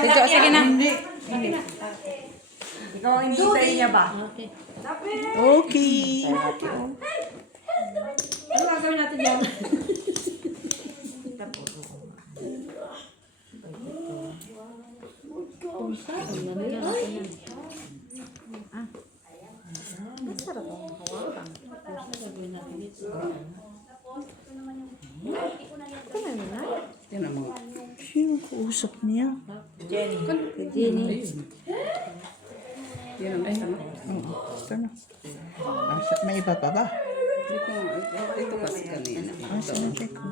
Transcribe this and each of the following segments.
Sige, sige na. Hindi. Ikaw ang hinihintay niya ba? Okay. Okay. Ano gagawin natin dyan? Yan ang mga. Sino kausap niya? Jenny. Yan ang ano. Oo. Ito na. May iba pa ba? Ito kasi kanina. Check ko.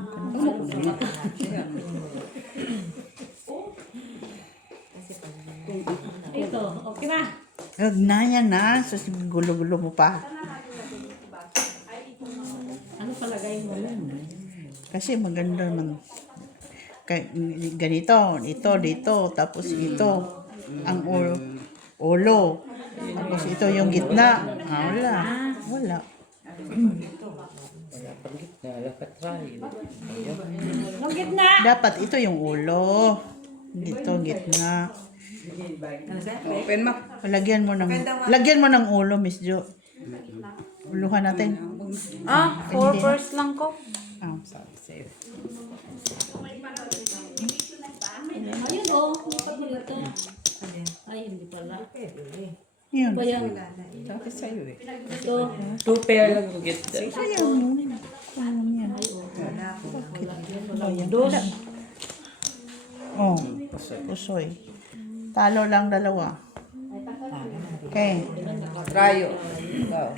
Ito, okay na. Huwag na yan na. So, gulo-gulo mo pa. Ano palagay mo? Kasi maganda naman. Ganito. Ito, dito. Tapos ito. Ang ulo. Tapos ito yung gitna. Wala. Wala. Yung gitna. Dapat ito yung ulo. Dito, gitna. Open mo. Lagyan mo ng ulo, Miss Jo. Uluhan natin. 4 first lang ko. Sabi sa'yo. Ayun o, lipat mo dito. Ay, hindi pala. Yun. Ba yan? Sabi sa'yo eh. Ito. 2 pair lang ko get. Ayaw mo. Ano yan? Dos. Oh, pusoy. Talo lang dalawa. Okay. Rayo. Ikaw.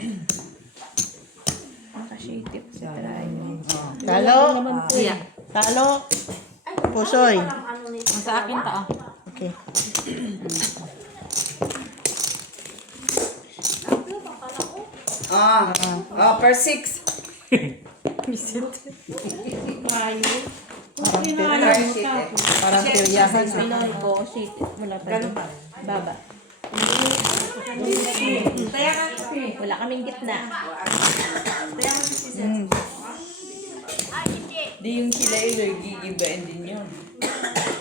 Talo. Yeah. Talo. Pusoy. Ang sa akin ta. Okay. Per 6. Tayo. Parang piryahan. Pinoy ko, shit. Wala pa rin. Baba. Wala kaming gitna. Di yung sila yung gigibain din yun.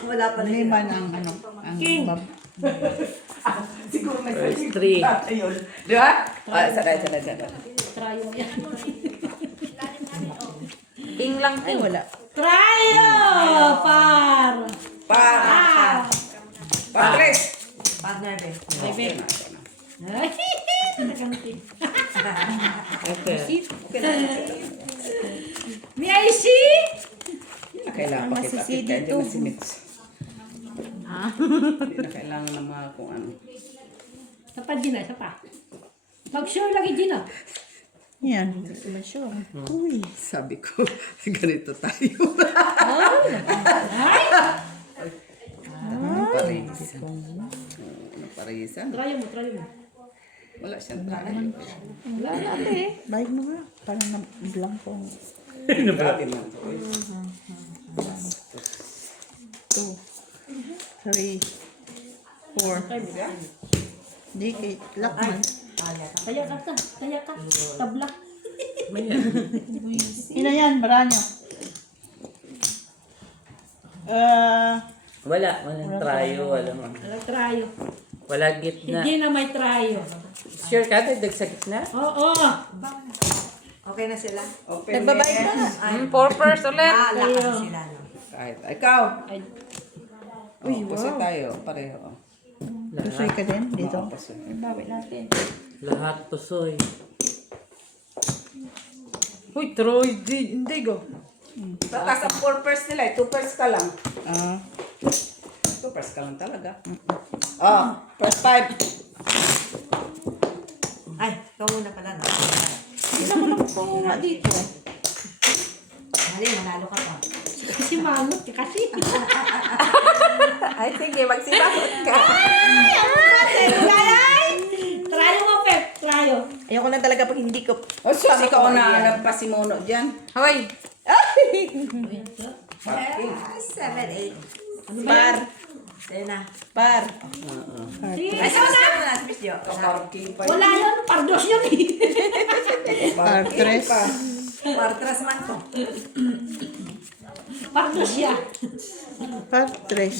Wala pa rin. Lima ng ano. Ang bab. Siguro may First 3. Ayun. Di ba? Sanay. Trayo mo yan. King lang Ay, king. wala. Trayo! Par! Par 3. Partner, be. Ay, naganti. May IC? Kailangan pa kita dito na si Mitch. Hindi na kailangan ng mga kung ano. Sapa din na, sapa. Mag-sure lagi din na. Yan. Uy. Sabi ko, ganito tayo. Parisan. Trayo mo, trayo mo. Wala siyang tayo. Wala natin eh. Bayad mo nga. Parang blanco. Grabe man. 2, 3, 4. Hindi, kay Lakman. Kaya ka. Tabla. Sino yan? Baranyo. Walang trayo, wala man. Walang trayo. Wala gitna. Hindi na may trayo. Sure ka, dagdag sa gitna? Oo. Okay na sila? Nagbabayad ka na. 4 first ulit. Lakas sila, no? Kahit, ikaw. Ay, Kasi tayo, pareho. Pusoy ka din dito. Bawi natin. Lahat pusoy. Uy, Troy, hindi go. Takas ang 4 pairs nila, 2 pairs ka lang. 2 pairs ka lang talaga. First 5. Ay, ikaw muna pala, no? Hindi naman ako pumuma dito. Hali, manalo ka pa. kasi mangot ka kasi. Ay, sige, magsibakot ka. Trayo mo, Pep. Trayo. Ayoko na talaga pag hindi ko. O, sus, ikaw na nagpasimuno dyan. Hoy! 7, 8. Par. Ayun na. Par. Sige, Ay, ikaw na. na, si Miss Jo. Parking pa Wala yun. Pardos yun eh. Partres. Partras man to. Pardos siya. Partres.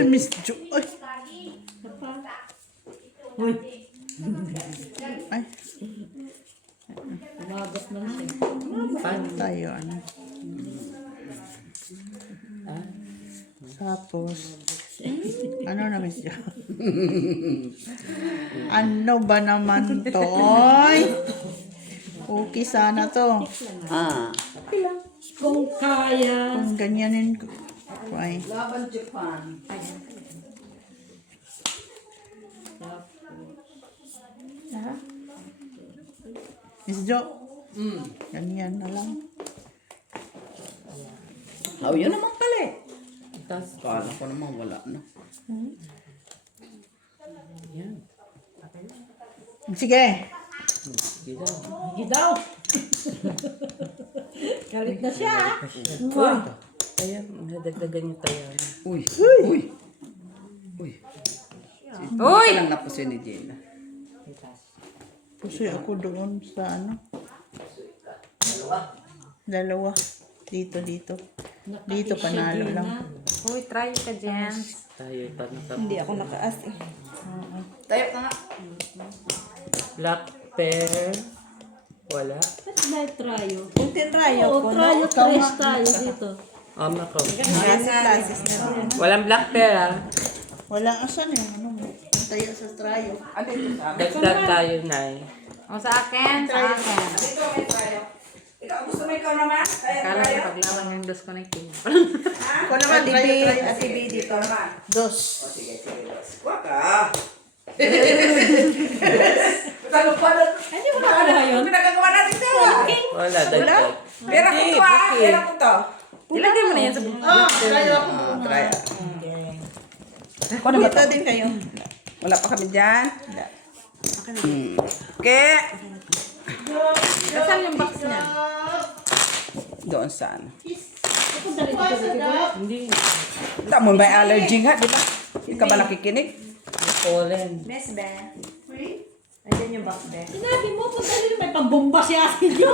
yun, Miss Jo? Ay. Uy, Ay, umagas na siya. paano tayo, ano? Tapos, ano na, Miss Jo? Ano ba naman to? Oy! Okay sana to. Ah. Kung kaya. Kung ganyanin ko. Ay, Laban Japan. Miss Jo, ganyan na lang. Oh, yun naman pala eh. Tapos, kala ko naman wala na. Sige. Hindi daw. Galit na siya. Ayan, nadagdagan yung tayo. Uy. Uy. Uy. Uy! Lang na po siya ni Gina. Kasi ako doon sa ano. Dalawa. Dito. Dito panalo lang. Uy, try ka, Jens. Tayo tanong. Hindi ako nakaas eh. Tayo ka nga. Black pear. Wala. Ba't may trayo? Kung tinrayo Oo, ko, trayo, no? trace tayo dito. Ama ko. Classes na rin. Walang black pear ah. Wala asan yung ano mo. Tayo sa trayo. Ano ito sa akin? Dagdag tayo, Nay. O, sa akin. Ito may tayo. Ikaw, gusto mo ikaw naman? Kaya Kala tayo. ko paglaban yung disconnecting. Ako naman, trayo. Ate B dito. Dos. Sige. Kuha ka. Talo pa na. Hindi mo nakuha yun? Pinagagawa natin ito. Wala, dagdag. Pera ko to ah. Pera ko to. Ilagay mo na yan sa buko. Trayo ako. Try. Ito din kayo. Wala pa kami dyan. Okay. Nasaan yung box niya? Doon saan? Ako dali dito. Hindi. Tama may allergy nga, di ba? Hindi ka ba nakikinig? Pollen. Miss Be. Ayan yung box, Be. Sinabi mo, kung dali may pambomba si ate niyo.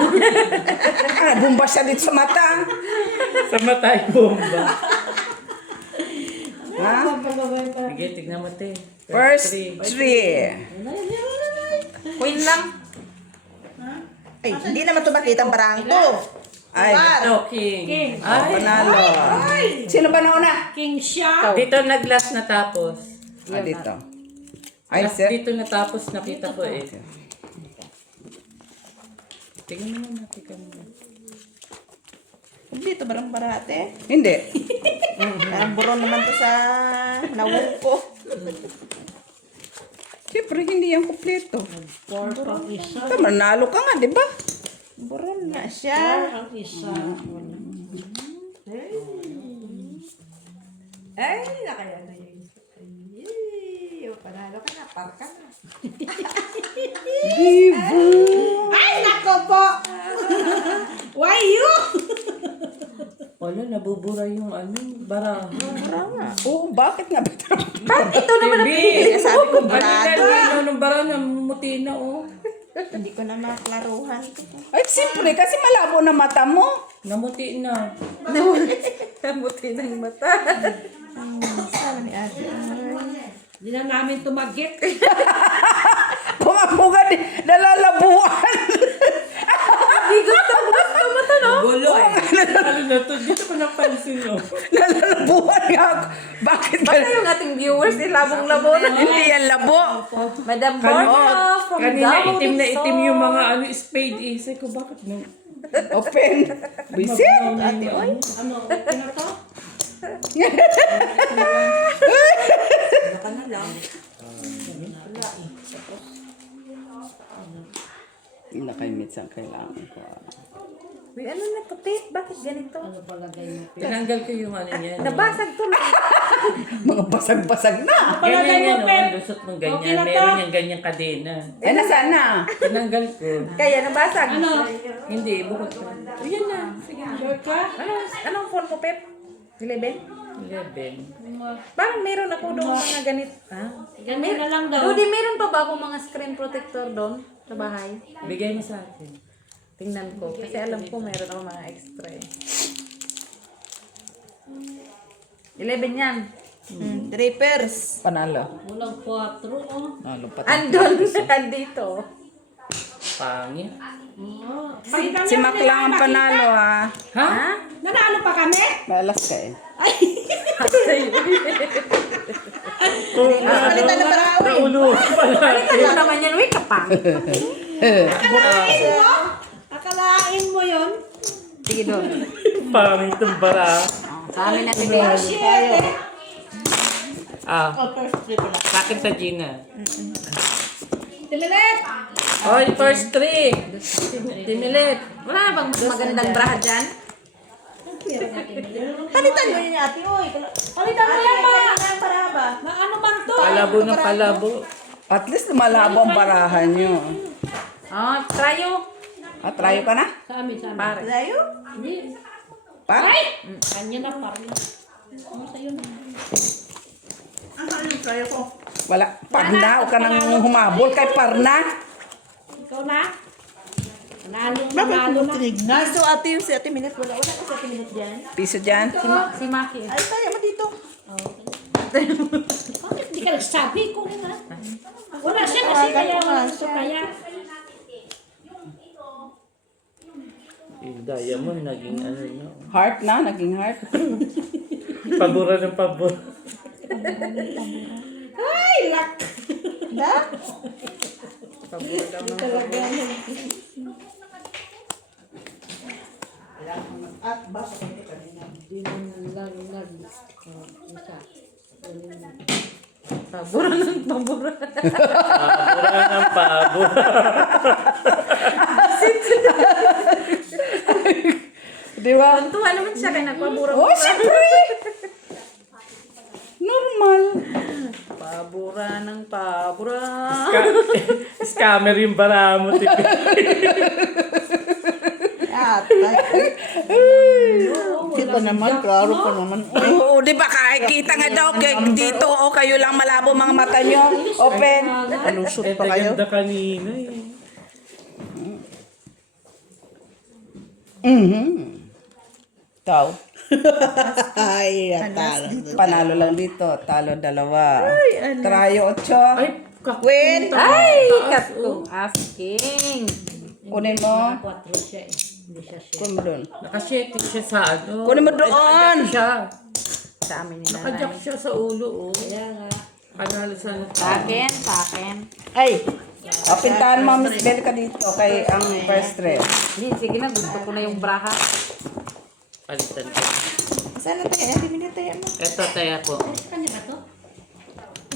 Ah, bumba siya dito sa mata. Sa matay bomba. Ha? Sige, tignan mo, te. First Three. three. Queen lang. Ay, hindi naman ito makita ang barang to. Ay, No, king. oh, panalo. Sino ba nauna? King siya. Dito nag-last natapos. Ah, dito. Ay, Last sir. dito natapos, nakita ko eh. Tingnan mo na, tingnan mo. Hindi ito barang barate. Hindi. Parang buron naman to sa nawong ko. Siyempre, hindi yan kompleto. Four pang isa. Ito, manalo ka nga, di ba? Buron nga siya. Four ang isa. Ay, nakaya na yun. Yay! Panalo ka na, par ka na. Ay, nako po! Why you? Wala, nabubura yung ano, bara. Oo, bakit nga ba ito? Ito naman ang pinili. Sabi ko, Ano barado. na, nung bara na, mumuti na oh. Hindi ko na maklaruhan. Ay, siyempre, kasi malabo na mata mo. Namuti na. Namuti ng mata. Sana ni ate. Hindi na namin tumagit. Kung ako nga, nalalabuan. Gulo eh. Ano na to? Dito ko napansin oh. Nalalabuan nga ako. Bakit Baka ganun? yung ating viewers, labong-labo na. Hindi yan labo. Madam Borna from Kanina Davao itim na del itim Sol. yung mga ano, spade eh. Sabi ko, bakit no? Open. Visit. Ate, oy. Ano, ano to? Baka na lang. Nakaimit sa kailangan ko. Uy, ano na puti? Bakit ganito? Ano palagay mo? Tinanggal ko yung ano niya. Nabasag to. Mga basag-basag na. Ganyan yan, Pep? oh. Lusot mong Okay ganyan. na to? Meron yung ganyang kadena. Eh, nasaan na? Tinanggal ko. Kaya nabasag. Ano? Hindi, bukod ko. Ayan na. Sige. Sure ka? Anong phone mo, Pep? 11? 11. Parang meron ako doon mga ganit. Ha? Ganyan na lang daw. Rudy, meron pa ba akong mga screen protector doon sa bahay? Bigay mo sa akin. Tingnan ko. Kasi alam ko meron ako mga extra eh. 11 yan. Drippers. Panalo. Walang 4, oh. Lumpat. Andon. Andito. Pangit. Si Mac lang ang panalo ah. Ha? Nanalo pa kami? Malas ka eh. Palitan na para awin. Ulo. Ano naman yan, wait ka pa. Akalain mo yun? Sige doon. Pangit ang bara. Sa amin na tigay. Ah, Oh, first three pala. sa akin sa Gina. Tililit! Oy, first three. Timilit. Wala bang magandang braha dyan? Palitan mo yun ate, oy. Palitan mo yan, ma! Para ba? Na ano man to? Palabo na palabo. At least malabo ang barahan nyo. Oh, tryo. Try ka na? Sa amin, sa amin. Pare. Tryo? Hindi. Pa? Kanya na parang. Ano sa'yo na? Ano yung try ko? Wala. Parna. O ka nang humabol kay Parna. Ikaw na? Nanalo Bakit nanalo mo na. tinignan? So ate yung si ate Minute. Wala ka si ate Minute dyan. Piso dyan. Si Maki. Ay, tayo mo dito. Bakit di ka nagsabi ko na? Wala siya kasi kaya wala siya kaya. Yung diamond naging ano no. Heart na. Naging heart. Pabura ng pabor. Ay, lak! Da? Di mo lang isa. Pabura ng pabura. Pabura ng pabor. Di ba? Tuwa naman siya kaya nagpabura. Oh, siyempre. Normal. Pabura ng pabura. Scammer yung bara mo. Kita naman, klaro pa naman. Oo, di ba? Kita nga daw dito. O kayo lang malabo mga mata nyo. Open. Palusot Eh, pa kayo. ganda kanina eh. Ikaw. Ay, talo. Panalo lang dito. Talo dalawa. Trayo 8. Ay, Win. Ay, katkong asking. Kunin mo. 4 siya eh. Hindi siya siya. Kunin mo doon. nakashake siya sa ano. Kunin mo doon. Siya. Sa amin ni Nakajak nanay. siya sa ulo oh. Kaya nga. Panalo sa Sa akin, sa akin. Ay. Pintahan mo, Miss Bel ka dito kay ang first rep. Hindi, sige na. Gusto ko na yung braha. palitan ko. Saan na tayo? Ate Minute, tayo mo. Ito taya ko. Kanya ba to?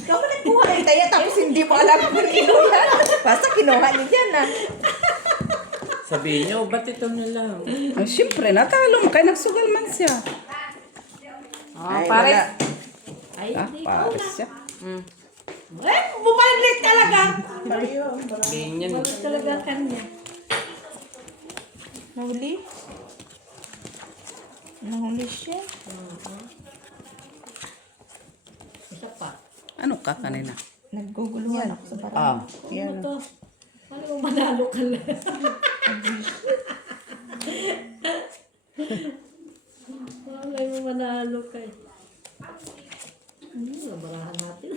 Ikaw ba nagkuha ng taya tapos hindi mo alam kung kinuha? Basta kinuha niyo dyan ah. Sabihin niyo, ba't ito na lang? Ay, siyempre, natalo mo. Kaya nagsugal man siya. Oh, pare. wala. Ay, hindi. Pares siya. Eh, bumalik talaga! Ganyan. Talaga kanya. Nahuli? Nahuli siya. Isa pa. Ano ka kanina? Nagguguluhan ako sa parang. Ano to? Ano mo manalo ka lang? Wala mo manalo ka eh. Nabarahan natin.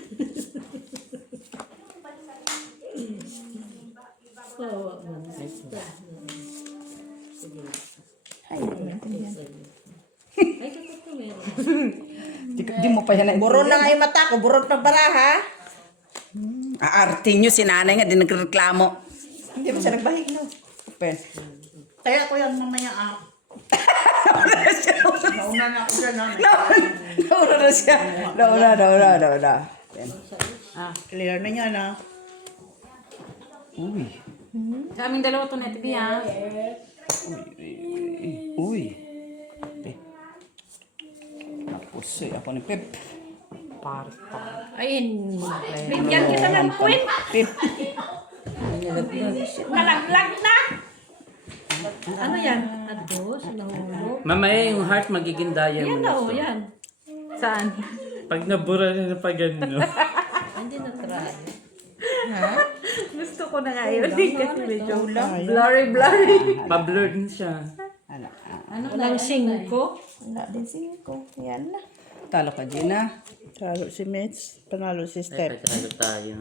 Sawa man. Sige. Ay, naintindihan. Ay, totoo meron. Di mo pa yan Buron na nga yung mata ko. Buron pa baraha. Aarte nyo si nanay nga, di nagreklamo. Hindi mo siya nagbahig, no? Open. Kaya ko yan mamaya nauna na ako dyan. Nauna na siya. Nauna. Clear na yan Uy. Sa aming dalawa to na ito, ha? Uy. Napusoy ako ni Pep. Ayun. Bigyan kita ng queen! Pep. Nalaglag na! Ano yan? Ados, nahulog. Mamaya yung heart magiging Yan diamond. na na oh, to. yan. Saan? Pag nabura na pag ano. Hindi na try. Gusto ko na nga yun. Kasi medyo blurry. Pa-blurred na siya. Walang 5. Wala din 5. Yan na. Talo ka, Gina. Talo si Mitch. Panalo si Steph. Talo tayo.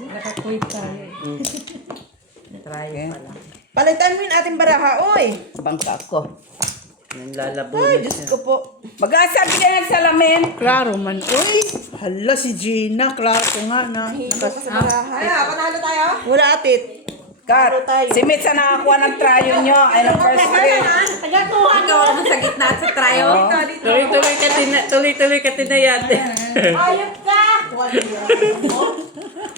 Nakakuit tayo. Try pala. Palitan mo yung ating baraha, oy. Bangka ko. Yung lalabo Ay, na Diyos siya. ko po. Mag-aasabi ka nagsalamin. Klaro man. Uy! Hala si Gina. Klaro ko nga na. Ay, panalo tayo? Wala atit. Kat, si Mitch na nakakuha ng tryo nyo. Ay, ng first grade. Tagatuhan ko. Ikaw naman sa gitna at sa tryo. Tuloy-tuloy ka tinayat. Ayop ka.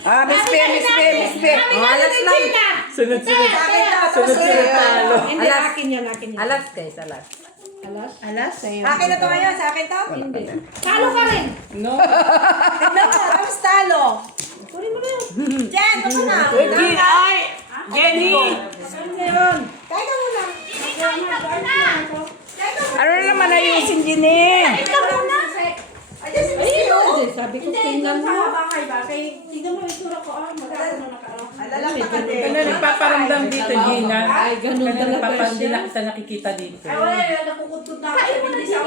Ah, Miss B. Alas lang. Sunod-sunod. Sunod-sunod talo. Hindi, akin yan. Alas guys, alas. Alas, sa'yo. Akin na to ngayon, sa akin to? Hindi. Talo ka rin. No. Tignan mo, tapos talo. Jen, ito na. Ay! Jenny! Kaya ka muna. Ano na naman ayusin, Ginny? Ayan si Miss Pio. Sabi ko, tingnan mo. Tignan mo yung itsura ko. Lalaki ka din. Ano nagpaparamdam dito, Gina? Ay, ganun talaga Hindi siya. na kita nakikita dito. Wala yun. Nakukutod na ako. Hindi siya.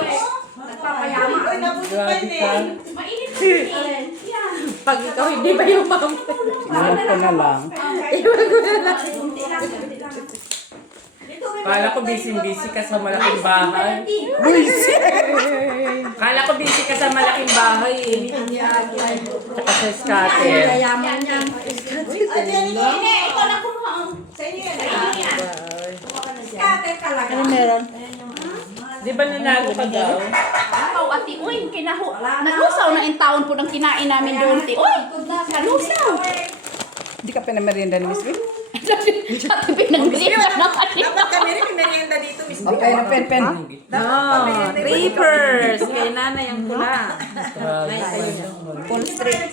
Nagpapayama. Uy, nabusog pa Grabe yun ka. eh. Mainit na yan. Yan. Pag ikaw hindi ba yung mama? Iwan ko na lang. Kala ko busy ka sa malaking bahay. Kala ko busy ka sa malaking bahay eh. Tsaka sa scatter. Kayaman yan. Hindi, ikaw na kumuha. Sa inyo yan. Ano meron? Di ba nanalo ka daw? Ikaw, ati, uy, nalusaw na yung taon po ng kinain namin doon, ti. Uy, nalusaw. Hindi ka pinamerienda ni Miss B? Ati, pinag-green na kanina. Dapat kami rin may merienda dito, Miss Pio. Okay, na pen. No, trippers. Kay nanay ang pula. Full straight.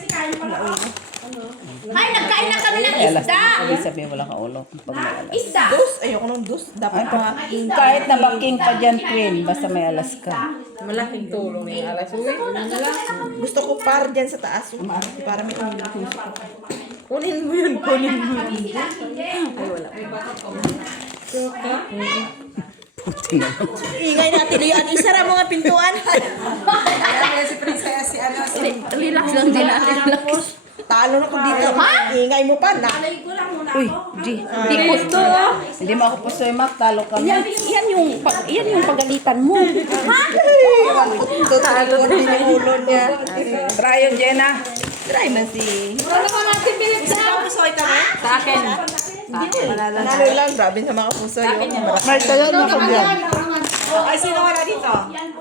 Ay, nagkain na kami ng Alas, isda. ibig sabihin wala ka ulo. Pag may alas. Isda. Dus, ayoko nung dus. Dapat mga... Kahit na baking pa dyan, Queen, basta may alas ka. Malaking tulong yung alas. Uy, Gusto ko par dyan sa taas. Yung para may ulo. kunin mo yun, kunin mo. Ingay natin yung isara mo nga pintuan. Relax lang din natin. Talo na ko dito. Ingay mo pa na. Uy, G. Di gusto. Hindi mo ako pusoy, Mac. Talo ka Yan, na. yan yung pagalitan mo. Ha? Talo din yung ulo niya. Try yun, Jenna. Try man si... Ano pa natin pinagsa? Pusoy kami. Sa akin. Nanalo lang. Grabe sa mga pusoy. May kaya na ko dyan. Ay, sino wala dito?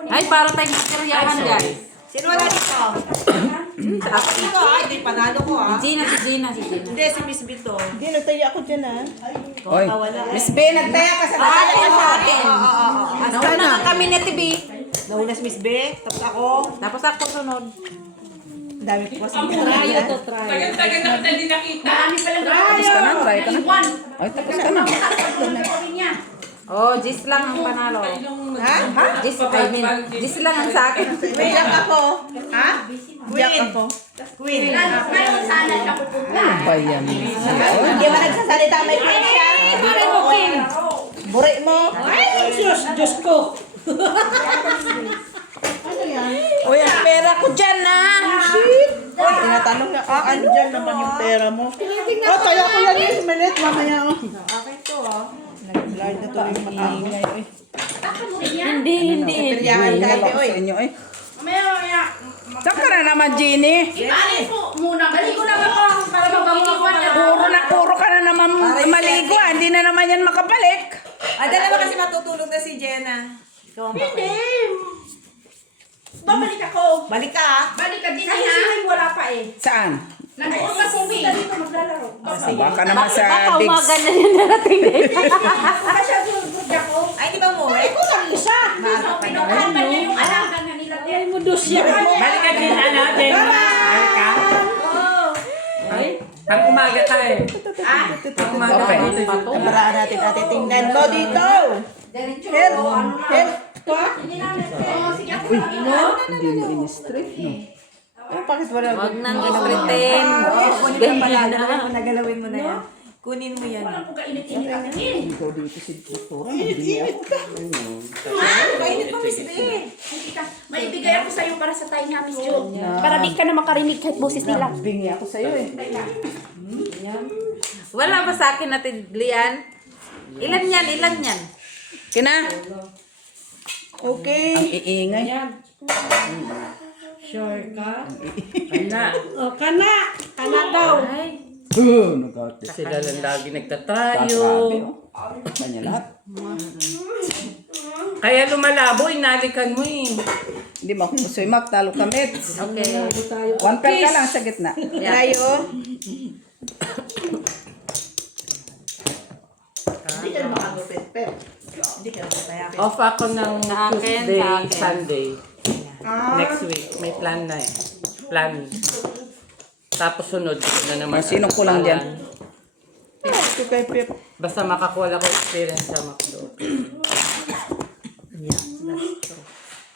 Ay, para tayong masteryahan guys. Sino wala dito? Dito ay, di panalo ko ah. Gina. Hindi, si Miss Bito. Hindi, nagtaya ako dyan ah. Oy, Miss B, nagtaya ka sa Ay, nagtaya sa akin. Nauna na kami ni TV. Nauna si Miss B, tapos ako. Tapos ako sunod. Dami ko kasi. Tagal na kita hindi nakita. Tapos ka na, try ka na. Ay, tapos ka na. Oh, Gis lang ang panalo. Ha? Gis lang ang sa akin. Win lang ako. Ha? Win. Win. Ngayon sana siya pupunta. Ba yan? Hindi ba nagsasalita may pin siya? Buri mo. Ay, Diyos ko. Uy, ang pera ko dyan na. Shit. Oy, tinatanong na. Ano dyan naman yung pera mo? Oh, kaya ko yan yung minute. Mamaya. Akin to ah. Nag-blard na to yung maingay. Oy. Hindi. Peryahan dati, oy. Sa inyo, eh. Mamaya. Saan ka na naman, Ginny? Ipanin po muna. Baligo na ako para mabango niya. Puro ka na naman maligo, ah. Hindi na naman yan makabalik. Ada naman kasi matutulog na si Jenna. Ikaw ang Hindi. Babalik ako. Balik ka ah. Balik ka din ha. wala pa eh. Saan? Nandun ka si Win. Dito maglalaro. Baka naman sa Baka Bigs. umaga na yan narating din. Kasi good ako. Ay, di ba umuwi? Ako lang isa. Pinukuhan ba niya yung alaga na nila? Ay mo dos yan. Balik ka din, ano, Jen? Balik ka? Ay, pang umaga tayo. Pang umaga Okay. dito. Kamaraan natin ate. Tingnan mo dito. Help. Help. Hindi mo in-straight, no? Oh, bakit wala? Huwag nang i-pretend. Ganyan na. Nagalawin mo na yan. Kunin mo yan. Walang po kainit-init ang eh. Ikaw dito si doktora, magbingi ako. Kainit pa, Miss Ben. Maibigay ako sa'yo para sa tayo nga, Miss Jo. Para di ka na makarinig kahit boses nila. Bingi ako sa'yo eh. Wala ba sa akin natin, Lian? Ilan yan? Kina? Okay. Ang iingay. Sure ka? Ana. O, kana daw. Nag-out. Sila lang lagi Grabe, nagtatayo. oh. Kanya lahat. Kaya lumalabo, inalikan mo eh. Hindi mo ako pusoy, Mac. Talo ka, Mets. Okay. 1 per ka lang sa gitna. Tayo. Hindi ka na makagupit, Pep. Hindi ka na mataya. Off ako ng Sa akin, Tuesday, sa akin. Sunday. Next week. May plan na eh. Plan. Tapos sunod na naman. Sino kulang dyan? Ito kay Pep. Basta makakuha ko experience sa McDo.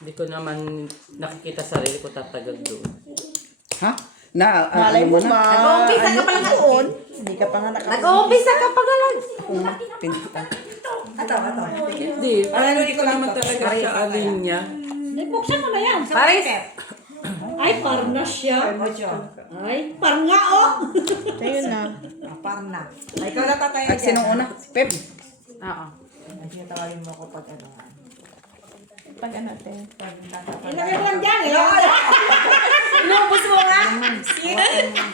Hindi ko naman nakikita sarili ko tatagag doon. Ha? Na, Malay mo ma. Nag-uumpisa ka pa lang doon. Hindi ka pa nga nakapag. Nag-uumpisa ka pa galang. Pinta. Ato. Hindi. Hindi ko naman talaga siya alin niya. Buksan mo na yan. Paris. Ay, parna siya. Ay, parna oh. Ayun na. Parna. Ay, ikaw na tataya At sinong una? Pep. Oo. Tawagin mo ako pag ano. Pag ano, te. Ilagay mo lang dyan. Inubos mo nga.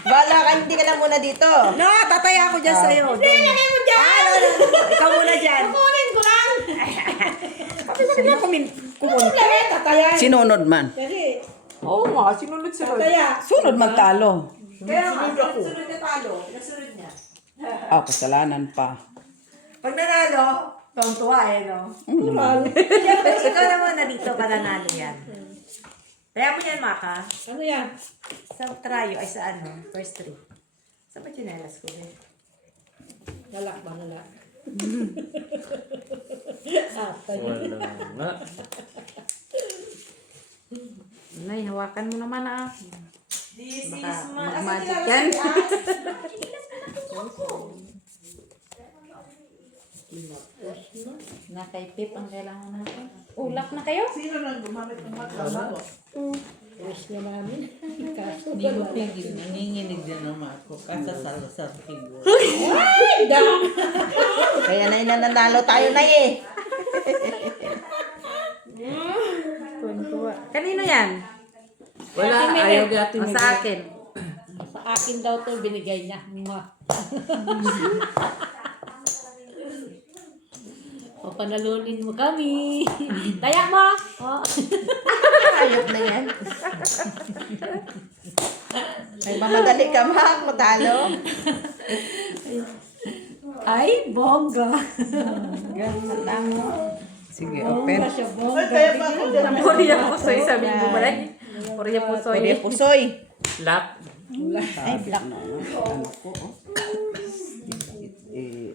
Bala ka, hindi ka na muna dito. No, tataya ako dyan sa'yo. Hindi, ilagay mo dyan. Ikaw muna dyan. Kukunin ko lang. Sino kumun? Tataya. Sinunod man. Oo nga, sinunod-sunod. Tataya. Sunod magtalo. Kaya nga, sunod na talo. Nasunod niya. Kasalanan pa. Pag nanalo, tuwang-tuwa eh, no? Siyempre, ikaw na muna dito para nanalo yan. Kaya mo yan, Maka. Ano yan? Sa trayo, ay sa ano, first three. Sa ba chinelas ko eh? Lalak ba, lalak? Wala nga. Nay, hawakan mo naman ah. Baka mag-magic yan. Na kay Pip ang kailangan natin. Ulak na kayo? Sino nang gumamit ng mata? Wish na namin. Kaso, Hindi mo tigil, nanginginig din naman ako. Kasasal-sal figure. Kaya na nanalo tayo na eh. tuwa. Kanino yan? Wala, ayaw di Ate O Miguel. sa akin? Sa akin daw to binigay niya. O panalunin mo kami. Tayak mo. O. Ayop na yan. Ay, mamadali ka, Mak. Matalo. Ay, bongga. Sige, open. Ay, kaya pa ako dyan. Korea pusoy, sabi mo ba? Korea pusoy. Pwede pusoy. Lock. Ay, black.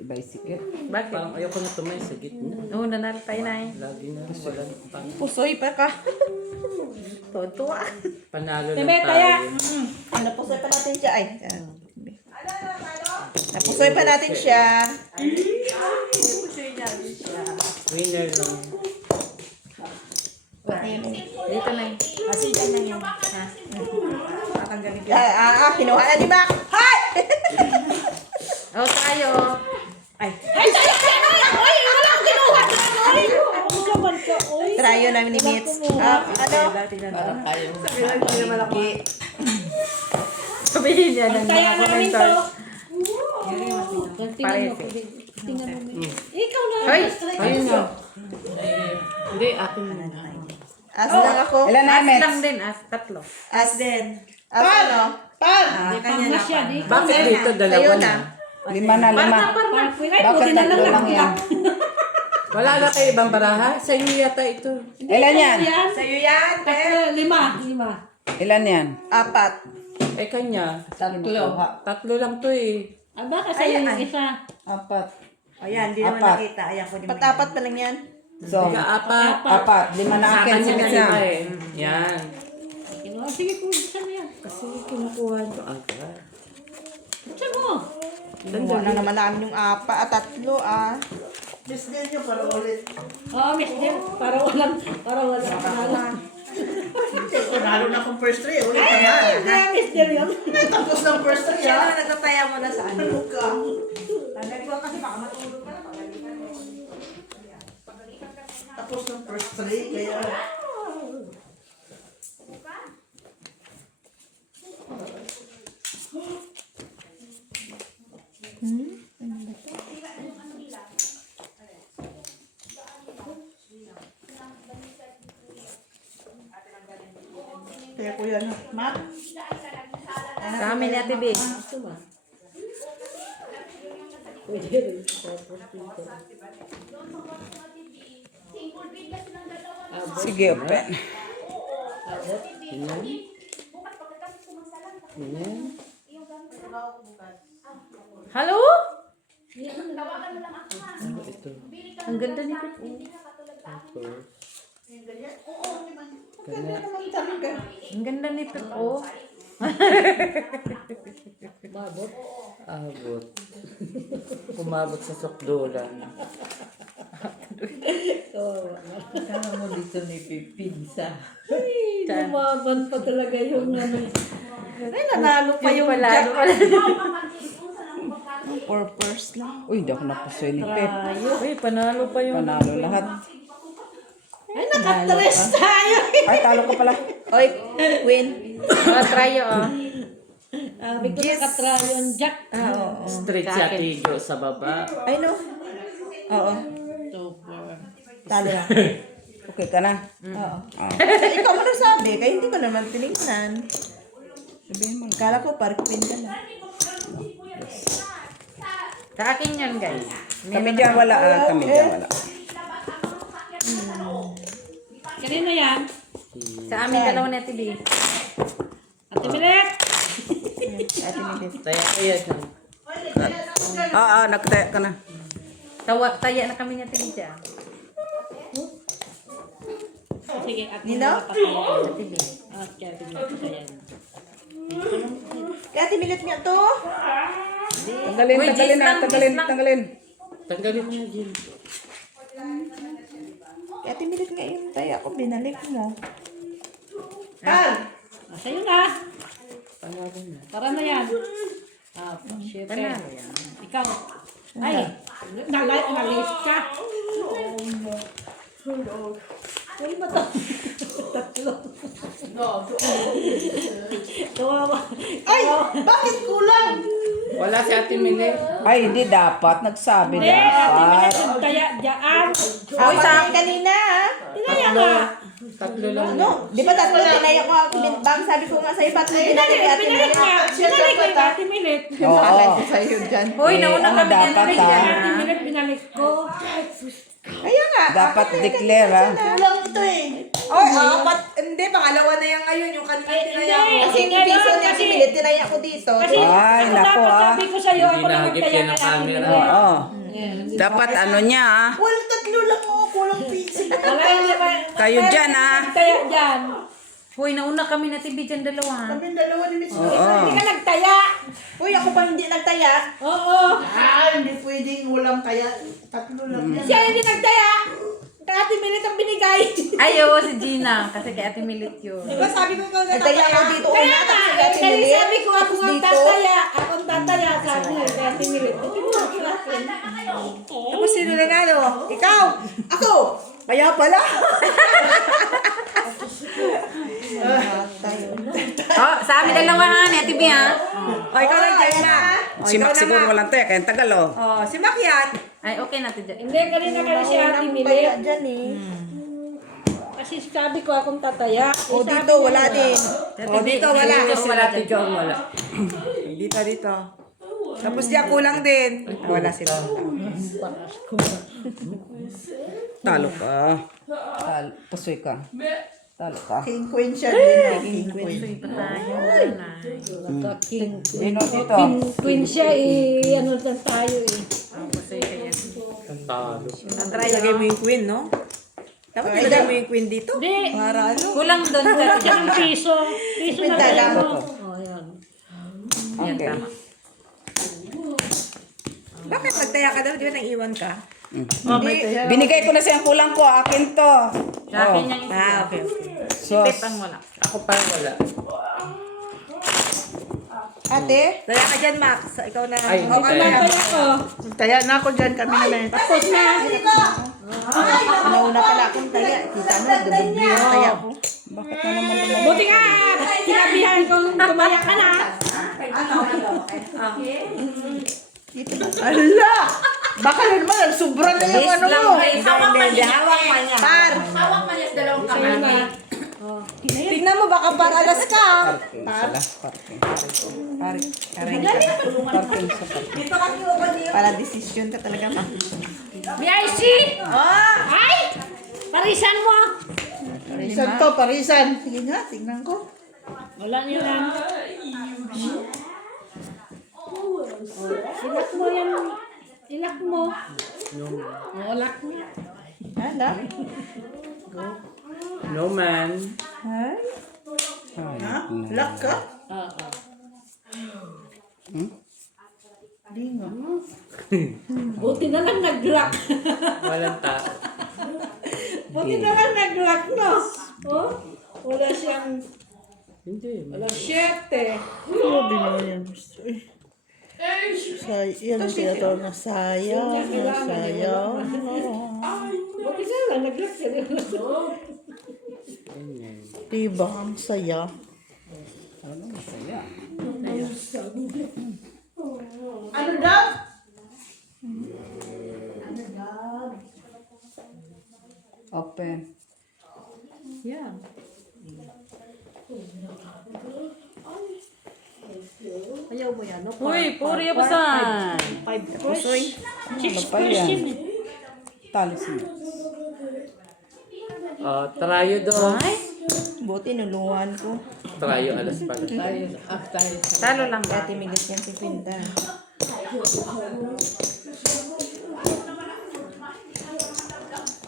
Bicycle. Bakit? Parang ayoko na tumay sa gitna. Oo, nanalo tayo na eh. Lagi na wala pang Pusoy pa ka. Tuwa. panalo lang tayo. Napusoy pa natin siya. Ay. Napusoy pa natin siya. Winner lang. Dito na eh. Kasi dyan na yun. Ha? Tatanggalin ko. Kinuha na ni Mac. Hay! O, tayo. Ay. Trayo namin ni Mitz. Ano? Sabihin niya ng mga commentors. Tingnan mo. Ikaw na. Hoy! Ayun na. Hindi, akin na. As lang ako. Ilan na, As Mets? lang din, as tatlo. As din. As ano? Pan! Kanya na pa. Bakit dito dalawa Sa'yo na? na. 5 na, 5. Bakit tatlo lang yan? Wala na kayo ibang baraha? Sa inyo yata ito. Ilan yan? Sa'yo yan, Lima. Ilan yan? 4. Eh kanya. Tatlo lang to eh. Ah, baka sa'yo yung isa. 4. O yan, hindi naman Apat. nakita. Ayan ko Pat-apat pa lang yan. So, Ika-apat. 4. 5 na Sa akin. kanya Sige na na. eh. Yan. Kinuha. Sige, kung isa mo yan. Kasi kinukuha ko agad. Buksan mo. Kinuha na naman namin yung tatlo Miss din nyo para ulit. Oh, Miss Del, para walang panalo. Panalo na akong first three. Ulit na nga. Kaya Miss Del yun. Tapos ng first three Siya ah. na nagtataya mo na sa ano. Ano ka? Tandali ko kasi baka matulog ka na. Pagalitan mo. Tapos ng first three. Kaya... Kaya kuya na. Mat? Sa amin ni Ate B. Pwede rin. Sige, open. Hello? Ang ganda nito. Ang ganda nito. Oh. Mabot. Abot. Kumabot sa sukdulan. Kaya mo dito ni Pipinsa. Lumaban pa talaga yung ano. Ay, nanalo pa yung jack. Purpose lang. Uy, hindi ako napusoy ni Pep. Uy, panalo pa yung... Panalo lahat. Ay, nakatres tayo. Ay, talo ka pala. Oy, win. Try oh. Sabi ko nakatra yung jack. Straight siya tigo sa baba. Ay, no. Oo. Talo na. Okay ka na? Oo. Ikaw mo nagsabi, kaya hindi ko naman tinignan. Sabihin mo. Kala ko parking ka na. Sa akin yan, guys. Kami dyan wala Kami dyan wala. Kanina yan. Sa amin dalawa ni Ate B. Ate Milet. Kaya kaya na. Oo, nagtaya ka na. Taya na kami ni Ate B dyan. Sige, at Nino? Ate B. At kaya Ate Milet pa yan. Kaya timilit niya to. Tanggalin, Uy, tanggalin Jis na, lang, tanggalin, Jis lang. tanggalin. Tanggalin niya din. Kaya timilit nga yung taya ko, binalik mo. Kal! Sa'yo na. Tara na yan. Siyempre. Panalo yan. Ikaw. Ay, nalis ka. Ay, mata. Tatlo. Kawawa. Ay! Bakit kulang? Wala si Ate Mili. Ay, hindi dapat. Nagsabi Hindi, Ate Milet dapat. yung taya dyan. Oy, sa akin kanina. Tinaya nga. Tatlo lang. Ano? Di ba tatlo tinaya ko ako bang sabi ko nga sa'yo, ba't mo binalik kaya Binalik timilit? nga. Binalik kay Ate Milet. Oo. sa'yo dyan. Hoy, nauna ano kami ni Ate dapat, B ah? dyan. Ate Milet, binalik ko. Kaya nga. Dapat declare ha. Kulang ito eh. Oy, apat. Hindi, pangalawa na yan ngayon. Yung kanina tinaya ko. Kasi yung piso ni Ate Milit, tinaya ko dito. Kasi Ay, ako nako, dapat ah. sabi ko sa'yo, ako Hindi lang nahagip nagtaya yan ang kay Ate camera. Milet. Oo. Dapat ano niya ha. Well, tatlo lang ako. Kulang piso. Wala yung naman. Kayo dyan ha. Nagtaya dyan. Hoy, nauna kami ni Ate B dyan dalawa. Kami dalawa ni Miss Oo. Hindi ka nagtaya. Uy, ako pa hindi nagtaya. Oo. Hindi pwedeng walang taya. Tatlo lang yan. Siya hindi nagtaya. Kay Ate Milet ang binigay. Ay, oo, si Gina. Kasi kay Ate Milit yun. Diba sabi ko ikaw Nagtaya ko dito. Kaya Una, nga, tapos si Ate kaya Milit. sabi ko ako ang Dito. tataya. Ako ang tataya sabi niya kay Ate Milet. Tingnan ko natin. Tapos sino nanalo? Ikaw! Ako! Kaya pala. Oh, sa amin dalawa nga ni Ate B ha. O, ikaw lang dyan na. Si Mac siguro walang taya. Kaya tagal oh. Oh, si Makiat. Ay, okay natin dyan. Hindi, kanina kayo si Ate Kaya Milet. dyan eh. Kasi sabi ko akong tataya. O dito, wala din. O, dito wala. Dito wala, dito wala. Dito, dito. Tapos diyan kulang din. Wala sila. Talo ka. Pusoy ka. Talo ka. King Queen siya din. King Queen. Iba tayo. King Sino dito? Queen siya eh. Ano na tayo eh. Ang talo. Try lagay mo yung queen, no? Dapat ilagay mo yung queen dito. Hindi. Para ano? Kulang doon. Wala siya ng piso. Piso na Kwenta lang. tayo. Oh, yan. Yan, Okay. tama. Bakit nagtaya ka daw? Di ba nang-iwan ka? Oh, may taya. Binigay ko na sa yung kulang ko. Akin to. Sa akin yung isa. Ah, okay. Sos. Pip ang wala. Ako pa wala. Ate? Taya ka dyan, Max. Ikaw na. Ay, hindi tayo. Taya na ako dyan, kami naman. Tapos na. Nauna pala akong taya. Kita mo, dubli yung taya ko. Bakit na naman naman? Buti nga, sinabihan kong tumaya ka na. Ala! Baka na naman, sobra na yung ano mo. Hindi, hawak pa niya. Par! Hawak man yung dalawang kamay. Tignan mo, baka paralas ka. Parking. Parking. Para desisyon ka talaga. BIC! Ay! Parisan mo! Parisan to, parisan. Sige nga, tingnan ko. Wala niyo lang. Ilak mo yan. Ilak mo. Ilak mo. Ano? No man. Ha? Lock ka? Oo. Di nga. Buti na lang nag-lock. Walang tao. Buti na lang nag-lock, no? Oh? Wala siyang... Hindi. Wala siyete. Grabe naman yan. Yan ang tinatawag na sayang. Sayang. Buti na lang nag-lock ka rin. Diba, ang saya. Ano daw? Open. Yeah. Ayaw mo yan, no? Uy, puri pa saan? 5 push. 6 pa push yan? yun eh. Talisman. Trayo doon. Buti nuluhan ko. Trayo alas pala. Talo lang ba? Dati milit yan si Pinta.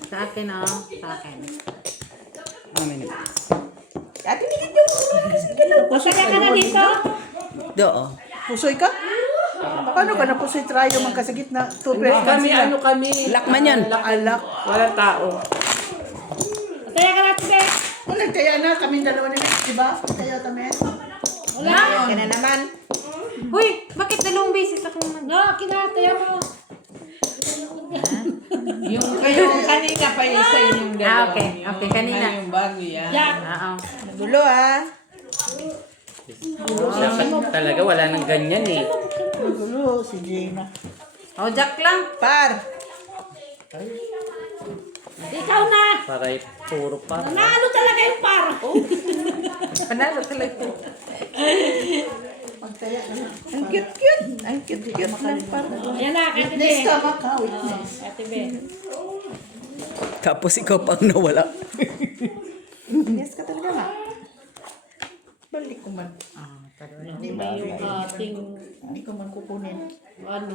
Sa akin, oh. Sa akin. Amin na. Dati milit yung Pasaya ka na dito. Doo. Pusoy ka? Paano ka na pusoy trayo man ka sa gitna? Kami, ano kami? Lakman yan. Alak. Walang tao. Pasaya ka na, Tite. Wala, kaya na kami dalawa ni Max, diba? Kaya kami. Wala. Ka na naman. Uy, bakit dalawang beses akong nag... No, kinataya mo. Yung kanina pa yung sa inyong Ah, okay. Okay, kanina. Yung bago yan. Jack. Oo. Nagulo ah. Dapat talaga wala nang ganyan eh. Magulo si Gina. Oh, Jack lang. Par! Ikaw na. Para puro pa. Nanalo talaga yung para. Panalo talaga. Ang cute-cute. Ang cute-cute ng par. Ayan na, Kati Witness Be. ka, Maka. Witness. Kati Be. Tapos ikaw pang nawala. Yes ka talaga ma. Balik ko man. Hindi ba yung ating, Hindi ko man kukunin. ano,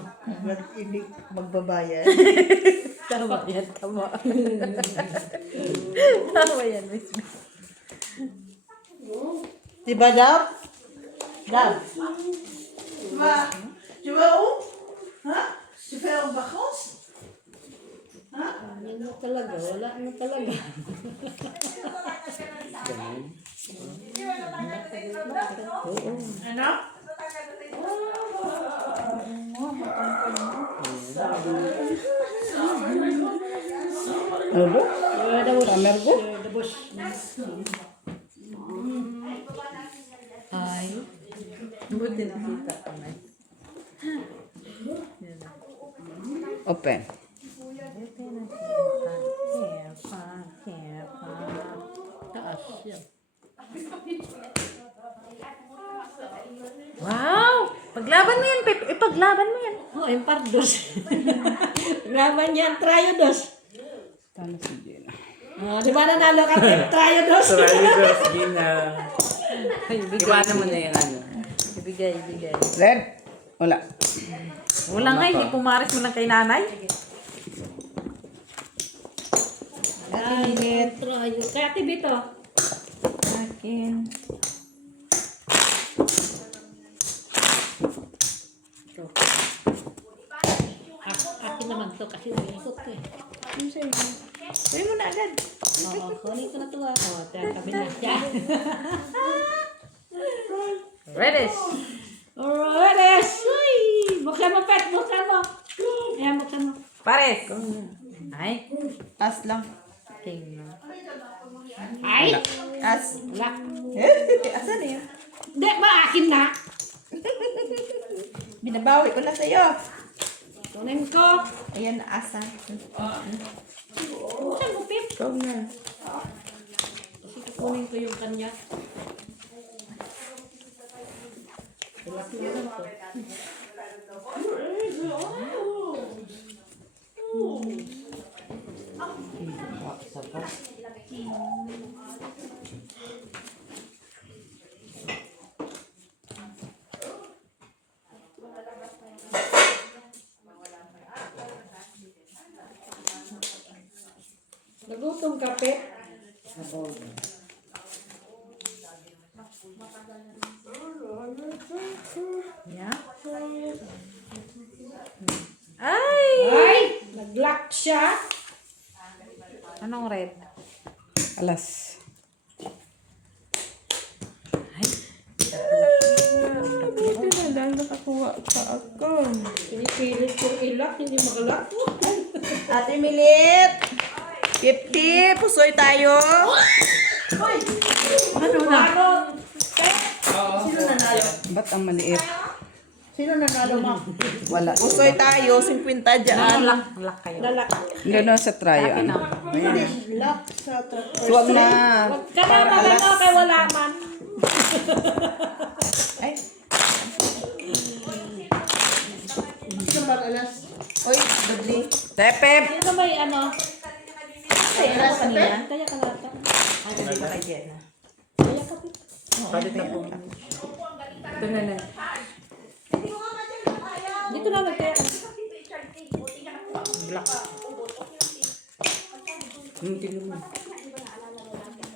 Hindi magbabayad. Tama yan, tama. Tama yan, Miss. Diba, Dab? Dab? Diba? Diba, oh? Ha? Tu fais en vacances? ano na talaga, wala na talaga. Ano? Ano? Tamergo? Ay. Buti nakita ko na. Open. Taas yan. Wow! Paglaban mo yan, Pep. Ipaglaban mo yan. Oh, yung pardos. Laban yan, Triodos. Talo si Gina. Oh, di ba nanalo ka, Triodos? Trayo dos, Gina. Iwanan mo na yung ano. Ibigay, ibigay. Red. Wala. Wala nga, hindi pumaris mo lang kay nanay. Ay, Trio. Kaya Tibito. Akin. naman to kasi umiikot eh. Sabi mo na agad. Oo, kunin ko na to ah. Oo, tabi na siya. Ready? Alright, uy! Buksan mo, Pet! Buksan mo! Ayan, buksan mo. Pares. Ay. As lang. King na. Ay! As. Wala. Asan na yun? Hindi, akin na. Binabawi ko na sa'yo. Kunin ko. Ayan, asan. Buksan mo, Pep. Ikaw na. Kasi kukunin ko yung kanya. Laki naman to. Nagutom ka, Pep? Yeah. Ay! Ay! Nag-lock siya. Anong red? Alas. Lang nakakuha ka ako. Pinipilit kong i-lock, hindi mag-lock. Ate Milit. 50. Pusoy tayo. Ano na? Sino nanalo? Ba't ang maliit? Sino nanalo, ma? Wala. Pusoy tayo. 50 dyan. Lock kayo. Lalak. Gano'n sa tryo. Ano? Hindi. Lock sa first. Huwag na. Huwag ka na magano kay wala man. Ay. Sino ba alas? Oy, Dudley. Tepep! Sino may ano? Ay, alas ka pa? Kaya ka lata. Ay, hindi ba kayo dyan? Kaya ka, Pep. Ito na na. Dito na nagkaya. Black.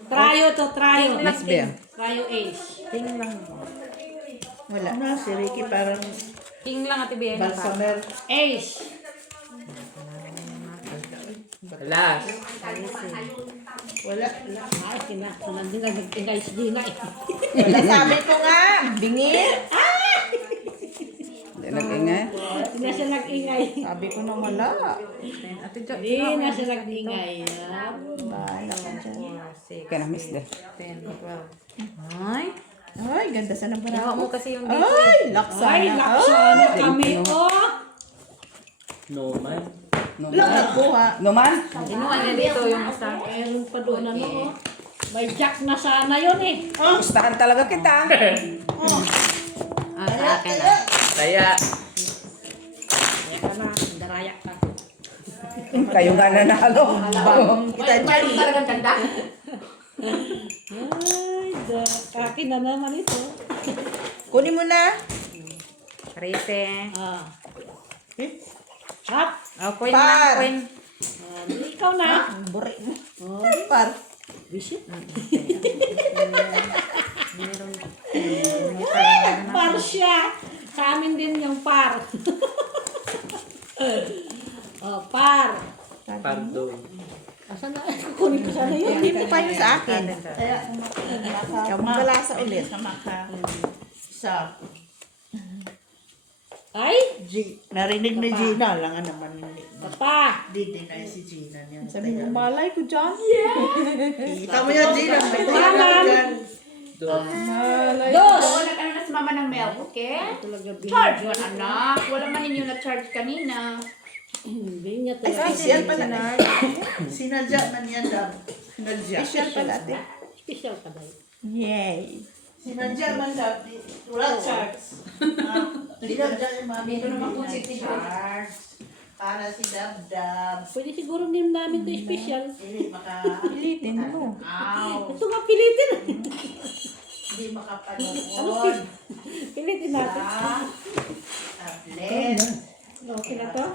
Tryo to, tryo. Miss Bea. Tryo Ace. King lang. Wala na. Si Ricky parang King lang, Ate Bea. balsamer. Ace. Alas. Wala. Ay, kinakalan din na nag-guys din na eh. Wala. Sabi ko nga. Bingit. Hindi nag-ingay. Hindi na siya nag-ingay. Sabi ko na wala. Ate Jo. Hindi na siya nag-ingay. Bahala ka dyan. 6, Kaya na, Miss De. 10, 12. Ay. Ay, ganda sa Yawa nabara mo mo. kasi yung dito. Ay, laksa Ay, na. laksa na kami. Oh! No man. Lang nagkuha. Numan? Inuwan na dito yung isa. Meron pa doon ano. Oh. May jack na sana yun eh. Gustahan talaga kita. Ah, sa akin ah. Kaya. Kaya ka na, daraya ka. Kayo nga nanalo. Kita dyan. Talagang tanda. Ay, akin na naman ito. Kunin mo na. 13. Ah. Hap. Oh, coin Par. lang, coin. Ikaw na. Buri mo. Oh, Par. visit. Meron. Par siya. Sa amin din yung par. Oh, par. Pardon. Asan na? Kunin ko sana yun. Hindi mo pa yun sa akin. Kaya, ikaw magalasa ulit. Isa. Ay, Narinig ni Gina lang naman. papa. Hindi deny si Gina niya. Sabi mo, malay ko dyan. Kita mo yan, Gina. May Maman. tingnan dyan. Dos. Nag-ano na si mama ng milk, okay? Talaga Charge yun, anak. Wala man ninyo na-charge kanina. Hindi niya Ay, talaga. special pala. Sinadya man yan, Dab. Sinadya. Special pala, ate. Special ka daw. Yay. Sinadya man, Dab. Wala charts. Sinadya yung mami. Dito naman kung si Charts. Para si Dab-Dab. Pwede siguro din namin ito special. Hindi Pilitin mo. Ow. Ito nga pilitin. Hindi makapanood. Pilitin natin. Tablet. Okay na to?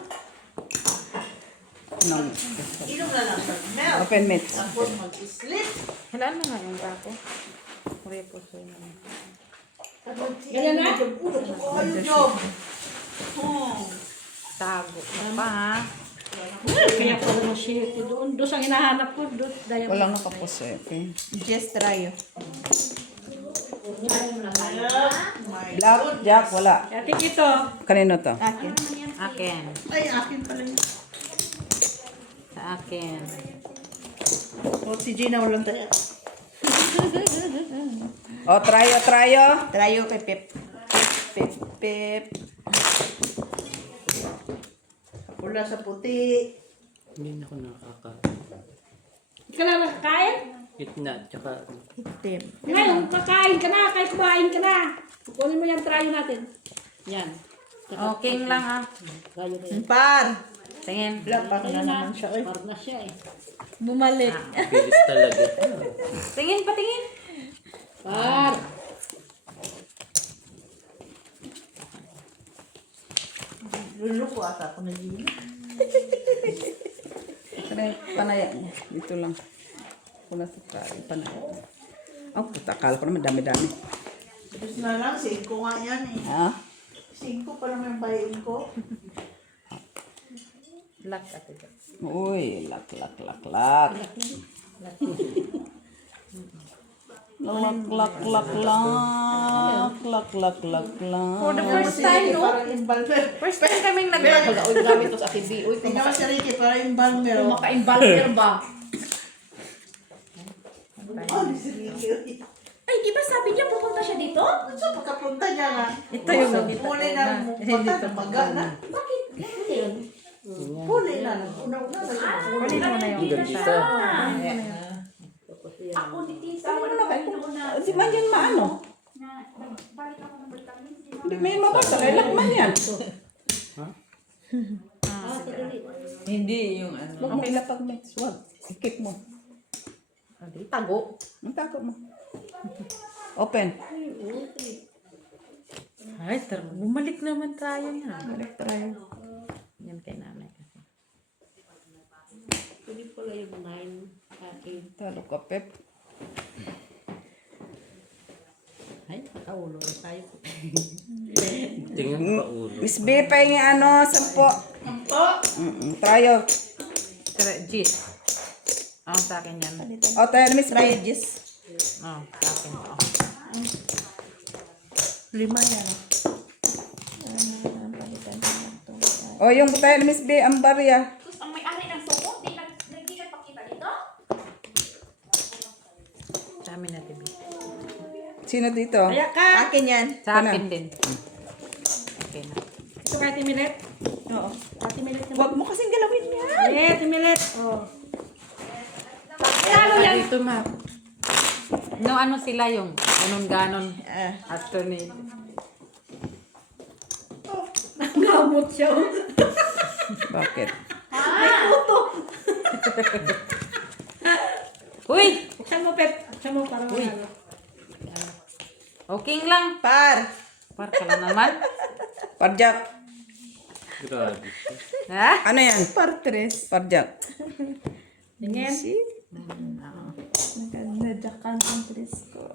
No. Inom na lang ng milk. Open mitts. Tapos mag-sleep. Halaan mo nga yung braco. Repo so yun. Ganyan na? Ayun, job. Tago ka pa ha. Kaya pala mo siya doon. Doon ang hinahanap ko. Doon. Walang nakapusepe. Just try. Blackjack, wala. Ate ito. Kanino to? Akin. Akin. Ay, akin pala yun. Sa akin. O, si Gina walang tayo. O, tryo. Tryo kay Pep. Pip. Pula sa puti. Hindi na ako nakaka. Hindi ka na nakakain? Gitna, tsaka Itim. Ngayon, kakain ka na. Kahit kumain ka na. Kukunin mo yung trayo natin. Yan. Okay lang ha. Trayo na yan. Par. Tingin. Lapak na naman siya. Ay, Par na siya eh. Bumalik. bilis talaga. Tingin, patingin. Par. luluko ata ako na Gina. Panaya niya. Dito lang. Wala sa tryo. Panaya. Oh, puta. Akala ko naman dami-dami. Tapos na lang, 5 nga yan eh. Ha? 5 pa naman yung bayin ko. Lak ate. Uy, lak. Lak. For the first time, no? Parang yung balmer. First time kaming nagbago. Uy, gamit to sa Ate B. Uy, Tingnan mo si Ricky, parang yung balmer. Oh, maka-invalver ba? si Ricky. Ay, di ba sabi niya pupunta siya dito? So, pagkapunta niya nga. Ito yung Huli na mukha na maga na. Bakit? Ano yun? Huli na. Una-una na siya. Huli mo na yung Ganito. Ako, ditisa. Wala na una. Di man yan maano. Balik ako ng vitamins. Hindi may mabasa. Kailan man yan. Hindi yung ano. Huwag mo ilapag mix. Huwag. Ikip mo. Tago. Ang tago mo. Open. Ay, bumalik naman tayo niya. Balik tayo. Yan kay nanay kasi. Hindi pala yung 9. Talo ka, Pep. Ay, nakaulo na tayo. Tingnan pa ulo. Miss B, pahingi ano, 10. Tryo. Gis. Sa akin yan. O, tayo na, Miss B. Try Jis. Sa akin to. 5 yan. O, yung tayo na, Miss B, ang barya. Tapos ang may-ari ng suko, di ka pakita dito? Sa amin natin. Sino dito? Kaya ka. Akin yan. Sa akin din. Okay na. Ito kay Timilet. Oo. Ate Milet naman. Huwag mo kasing galawin yan. Eh, Timilet. Oh. Dito ma. No, ano sila yung ganon after ni. Gamot siya. Oh. Bakit? Uy! Buksan mo, Pep. Buksan mo para manalo. Okay lang. Par. Par ka lang naman. Parjak. Grabe. Ha? Ano yan? Partres. Parjak. Tingin. Nagadakan ang tres ko.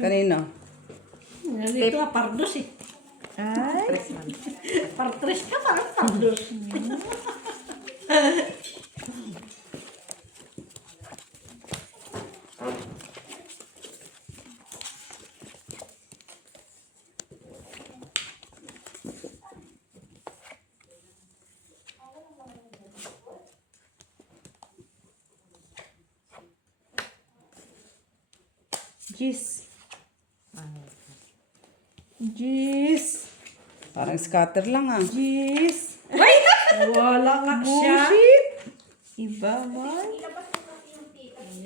Kanino? Nandito pardos eh. Ay. Partres ka, parang pardos. Jis. Jis. Parang scatter lang ah. Jis. Wala nga siya. Bullshit. Iba man.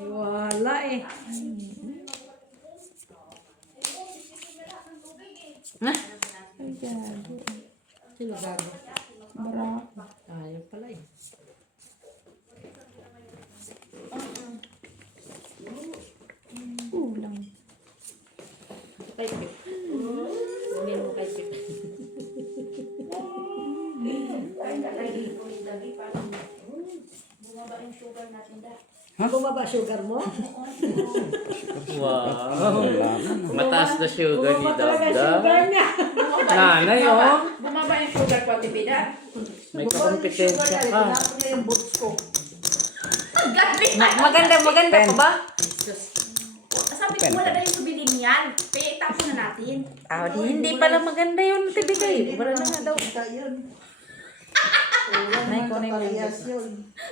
Wala eh. Ay, gago. Sino gago? Barako. Ayaw pala eh. Kulang. Kay Pep. Tingin mo kay Pep. sugar natin da. Bumaba sugar mo? Wow. Mataas na sugar ni Bumaba talaga Dabda. sugar niya. Nanay, oh. Bumaba yung sugar ko, tibida. May kakompetensya ka. Gabi! Maganda pa ba? Sabi ko wala na yung subilin yan. Kaya itapon na natin. Hindi pala maganda yun, tibigay. Wala na nga daw. Nay, ko na yung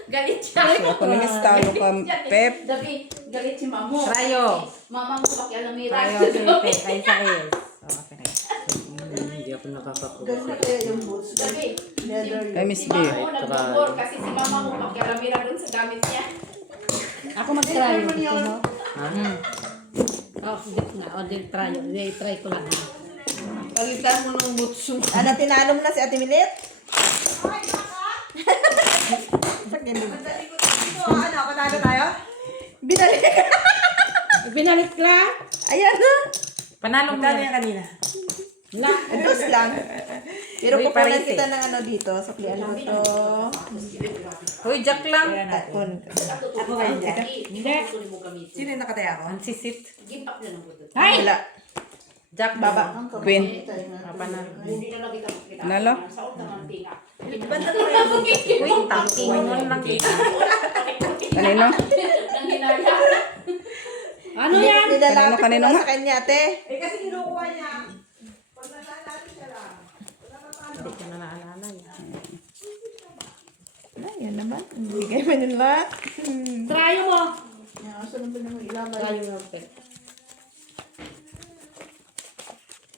Galit siya. Ako na talo ka, Pep. Gabi, galit si Mamo. Rayo. Mama mo pakialamira. Rayo, Pepe. Ay, sa is. Hindi ako nakakakuha. Gabi. Ay, Miss Si B. Mamo nagbubor kasi si Mama mo pakialamira dun sa gamit niya. Ako mag-try. Gusto mo? Ha? Oh, hindi nga. O, di try. Di try ko lang. Palitan mo ng butso. Ano, tinalo mo na si Ate Milit? Ano, patalo tayo? Binalik. Pinalit ka? Ayan na. Panalo mo yan kanina. Dos lang. Pero Uy, kukunan parite. kita ng ano dito. Suklian mo to. Hoy, Jack lang. Takon. Ako kayo. Hindi. Sino yung nakataya ko? Ang sisit. Give up na lang po. Ay! Wala. Jack, Baba. Queen. Hindi na lang kita makita. Nalo? Sa utang ng tinga. Uy, talking nun lang kita. Kanino? Nang hinaya. Ano yan? Nilalapit ko Kanino na nga? sa kanya, ate. Hindi ko na naalala yan. Ayan naman. Bigay mo nun lahat. Try mo. Saan ba naman ilamay? Try mo. Pep.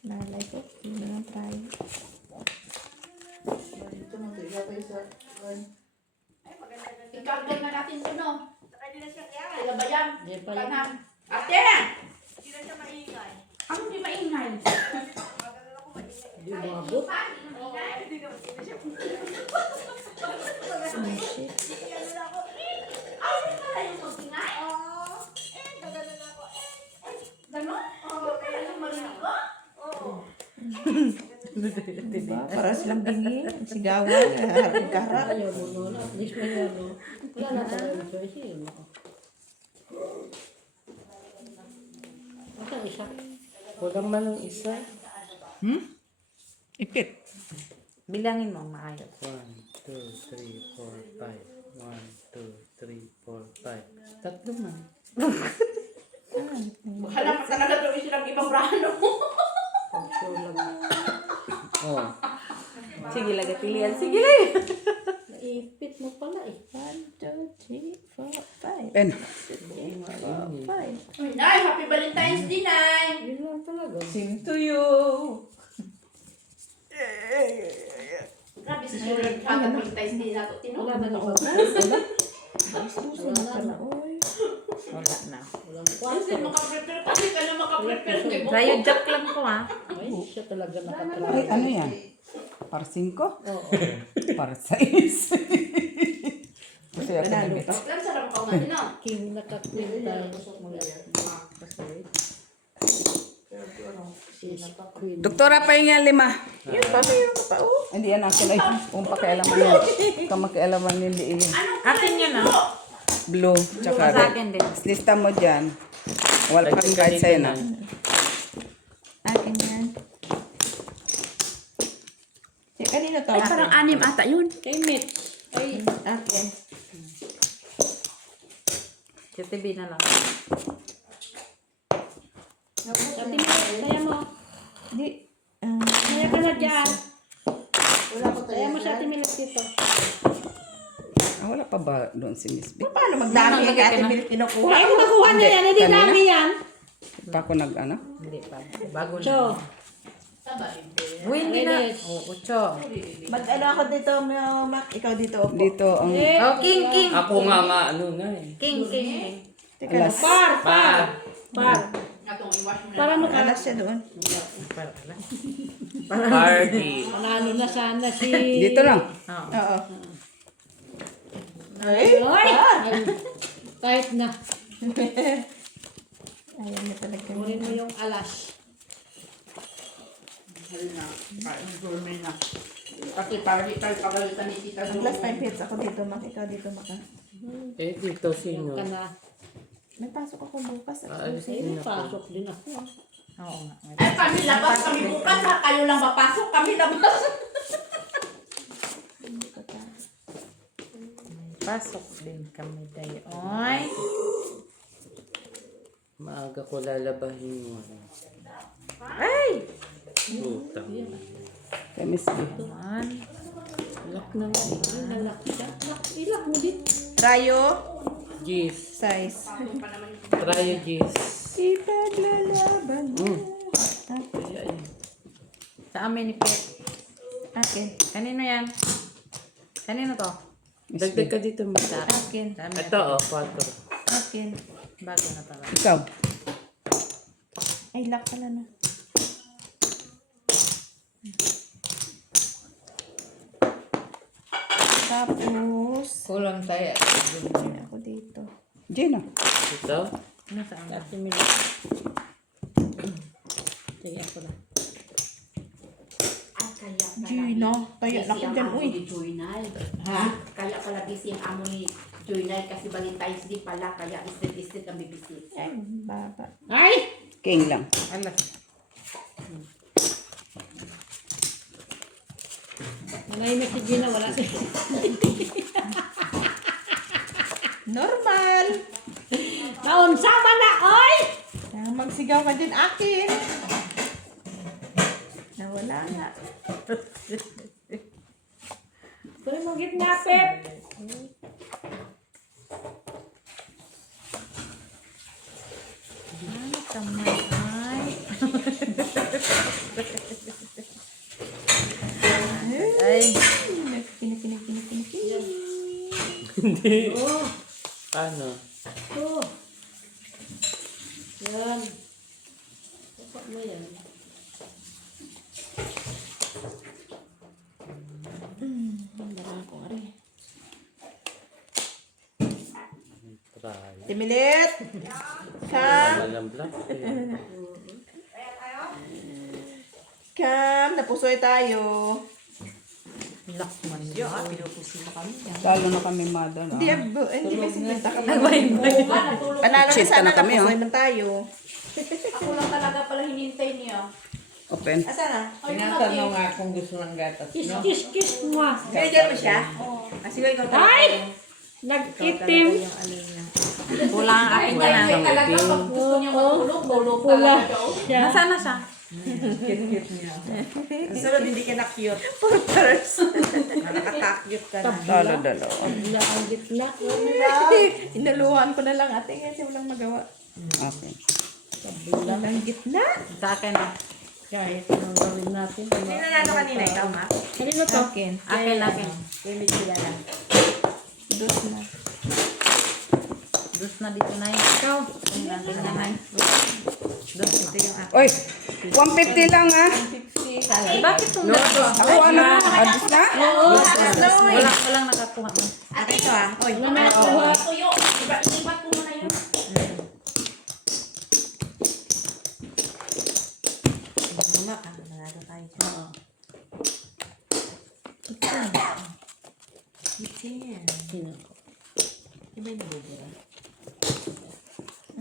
Nalay ko. Hindi na lang try. Dito mo ito. Ilapay sa... Ikargan na natin ito, no? Kaya ba yan? Hindi pa yun. Kanang. Ate! Hindi na siya maingay. Ano di maingay? Hindi mo abot. Ay, hindi pala yung magingay? Ganon? Ano marinig ko? Diba? Para silang bingi. Sigawan. Harap-harap. Ayaw mo nun. At least may ano. Wala na talaga choice eh. Asa isa? Walang man ang isa. Ipit. Bilangin mo, maayos. 1, 2, 3, 4, 5. 1, 2, 3, 4, 5. Tatlo man. Hanap talaga tuloy silang ibang brano. Oh. Sige, lagay pilihan. Sige, lagay. Naipit mo pala eh. 1, 2, 3, 4, 5. Pen. 5. Nay, happy Valentine's Day, Nay! Yun lang talaga. Sing to you. Grabe si Sugar. Happy Valentine's Day na ito. Tino? Wala na naman. Wala na. Walang Kasi kwarto. makaprepare kasi ka na makaprepare. Rayo, Jack lang ko, ha? Ay, siya talaga Ay, nakatry. ano yan? Para 5? Oo. Para 6. Kasi ako limit. Lang sa lang pang natin, no? King naka-queen tayo. Sis queen. Doktora, pahinga 5. Hindi yan akin ay kung pakialaman yan. Kung makialaman hindi iyon. Akin yun, ha? Blue, tsaka Sa red. akin din. Lista mo dyan. Wala pa rin kahit sa'yo na. Akin yan. Kanino to? Ay, parang anim ata yun. Kay Mitch. Ay, Akin. Sa TV na lang. sabi mo, saya mo. Di. Saya ka na dyan. Wala ko Saya mo sa ating milik dito. Wala pa ba doon si Miss B? Paano magdami yung Ate Milit kinukuha? Ay, kung nakuha niya yan, hindi Kanina? dami yan. Pa ako ano? Hindi pa. Bago na. So, Uy, hindi na. Reyes. Oo, Ucho. Mag-ano ako dito, Mac? Ikaw dito, opo. Dito ang Oh, King. Ako nga ano na eh. King. Teka lang. Par. Atong i-wash mo na. Para mo Alas siya doon. Party. Panalo na sana si... dito lang. Oo. Oo. Ay! Ay! Kahit na. Ayaw niya talaga. Kunin mo yung alas. Kasi para di tayo pagalitan ni Tita Ang last time hits ako dito, makita dito maka. Eh, dito sino? Ka na. May pasok ako bukas. Aalis Ay, din ako. pasok din ako. Oo nga. Eh, kami labas, kami bukas ha. Kayo lang papasok, kami labas. Pasok din kami tayo. Oy. Maaga ko lalabahin mo. Ay! Utang. Chemistry. Man. Lock na nga. Nalak siya. Ilak mo din. Rayo, Jeez. size. Tryo Jeez. Ipaglalaban. Sa amin ni Pet. Akin. Kanino yan? Kanino to? Dagdag ka dito mo. Akin. Sa amin. Ito, 4. Akin. Bago na talaga. Ikaw. Ay, lock pala na. Tapos, Kulang tayo. yun ako dito. Gina. Ito. Ano sa amin? Kasi may sige, ako na. Ay, kaya pala. Gina, kaya busy na ko ang dyan, amo uy. ni Joynay. Ha? Kaya pala busy ang amo ni Joynay kasi Valentine's Day pala. Kaya istit ang bibisit. Ay, baba. Ay! King lang. Alas. Manahimik si Gina, wala siya. Normal. Naunsama na, oy! Ah, magsigaw ka din akin. Nawala nga. Tuloy mo gitna, Pep. Ano tamay ay? Ay. Kinik. Hindi. Paano? Oh. Yan. Baka mo yan. Try. Timilit. Kam. Walang black. Kam. Napusoy tayo. Lock man Yo, pinupusin mo kami. Lalo na kami mother. Hindi, hindi may sikinta ka pa. Natulog. Panalo Cheat ka sana, ka na kami, napusoy oh. man tayo. Ako lang talaga pala hinintay niya. Open. Asa na? Tinatanong nga kung gusto ng gatas, Kiss, no? kiss, kiss mo. Ganyan mo siya? Oo. Sige, ikaw talaga. Ay! Nag-itim. Kulang Ay, ako hindi na. talaga pag gusto niya matulog, tulog Pula. talaga daw. Siya. Nasaan na siya? Sunod, hindi ka na cute. Purpers. Nakaka-cute ka na. Dalo. Pula ang gitna. Inaluhan ko na lang ate kasi walang magawa. Okay. Walang ang gitna. Sa akin na. Kahit anong gawin natin. Sino nanalo kanina? Ikaw, ma? Kanino to? Akin. Akin. Limit sila lang. Dos na. Dus na dito na yun. Ikaw. Tingnan na na. Dus na. Ito yung akin. Oy! 150 lang ha. Bakit itong dalawa? Ako ano? Adus na? Walang nakakuha mo. Ate ito ah. Oy. Nanakuha. Tuyo, ilipat ko muna yun. Mama, nanalo tayo dyan. Itin. Iba yung bubura.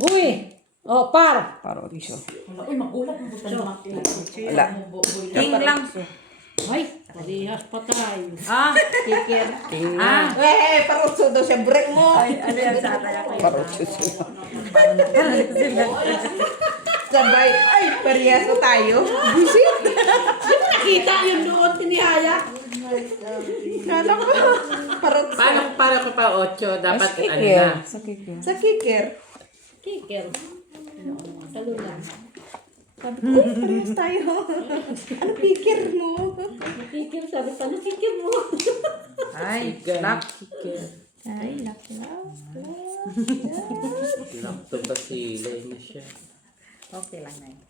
Uy! Oh, par! Para 8. Uy, magulat mo buta naman. Wala. King lang. Ay, parehas pa tayo. Ah, kikir. Ah, Eh, parutso daw siya. Break mo. Ay, ano yan sa atay ako Para 8 sila. Sabay. Ay, parehas na tayo. Di mo nakita yung doon tinihaya? Kala ko. Parutso. Para ko pa 8, dapat ano Kikir. na. Sa kikir. Sa kicker. Kiker. Talo lang. Sabi ko, uy, parehas tayo. Ano kicker mo? Kiker, sabi pa na kiker mo. ay, lock. Ay, laklaw. Lock to basilay na siya. Okay lang na yun.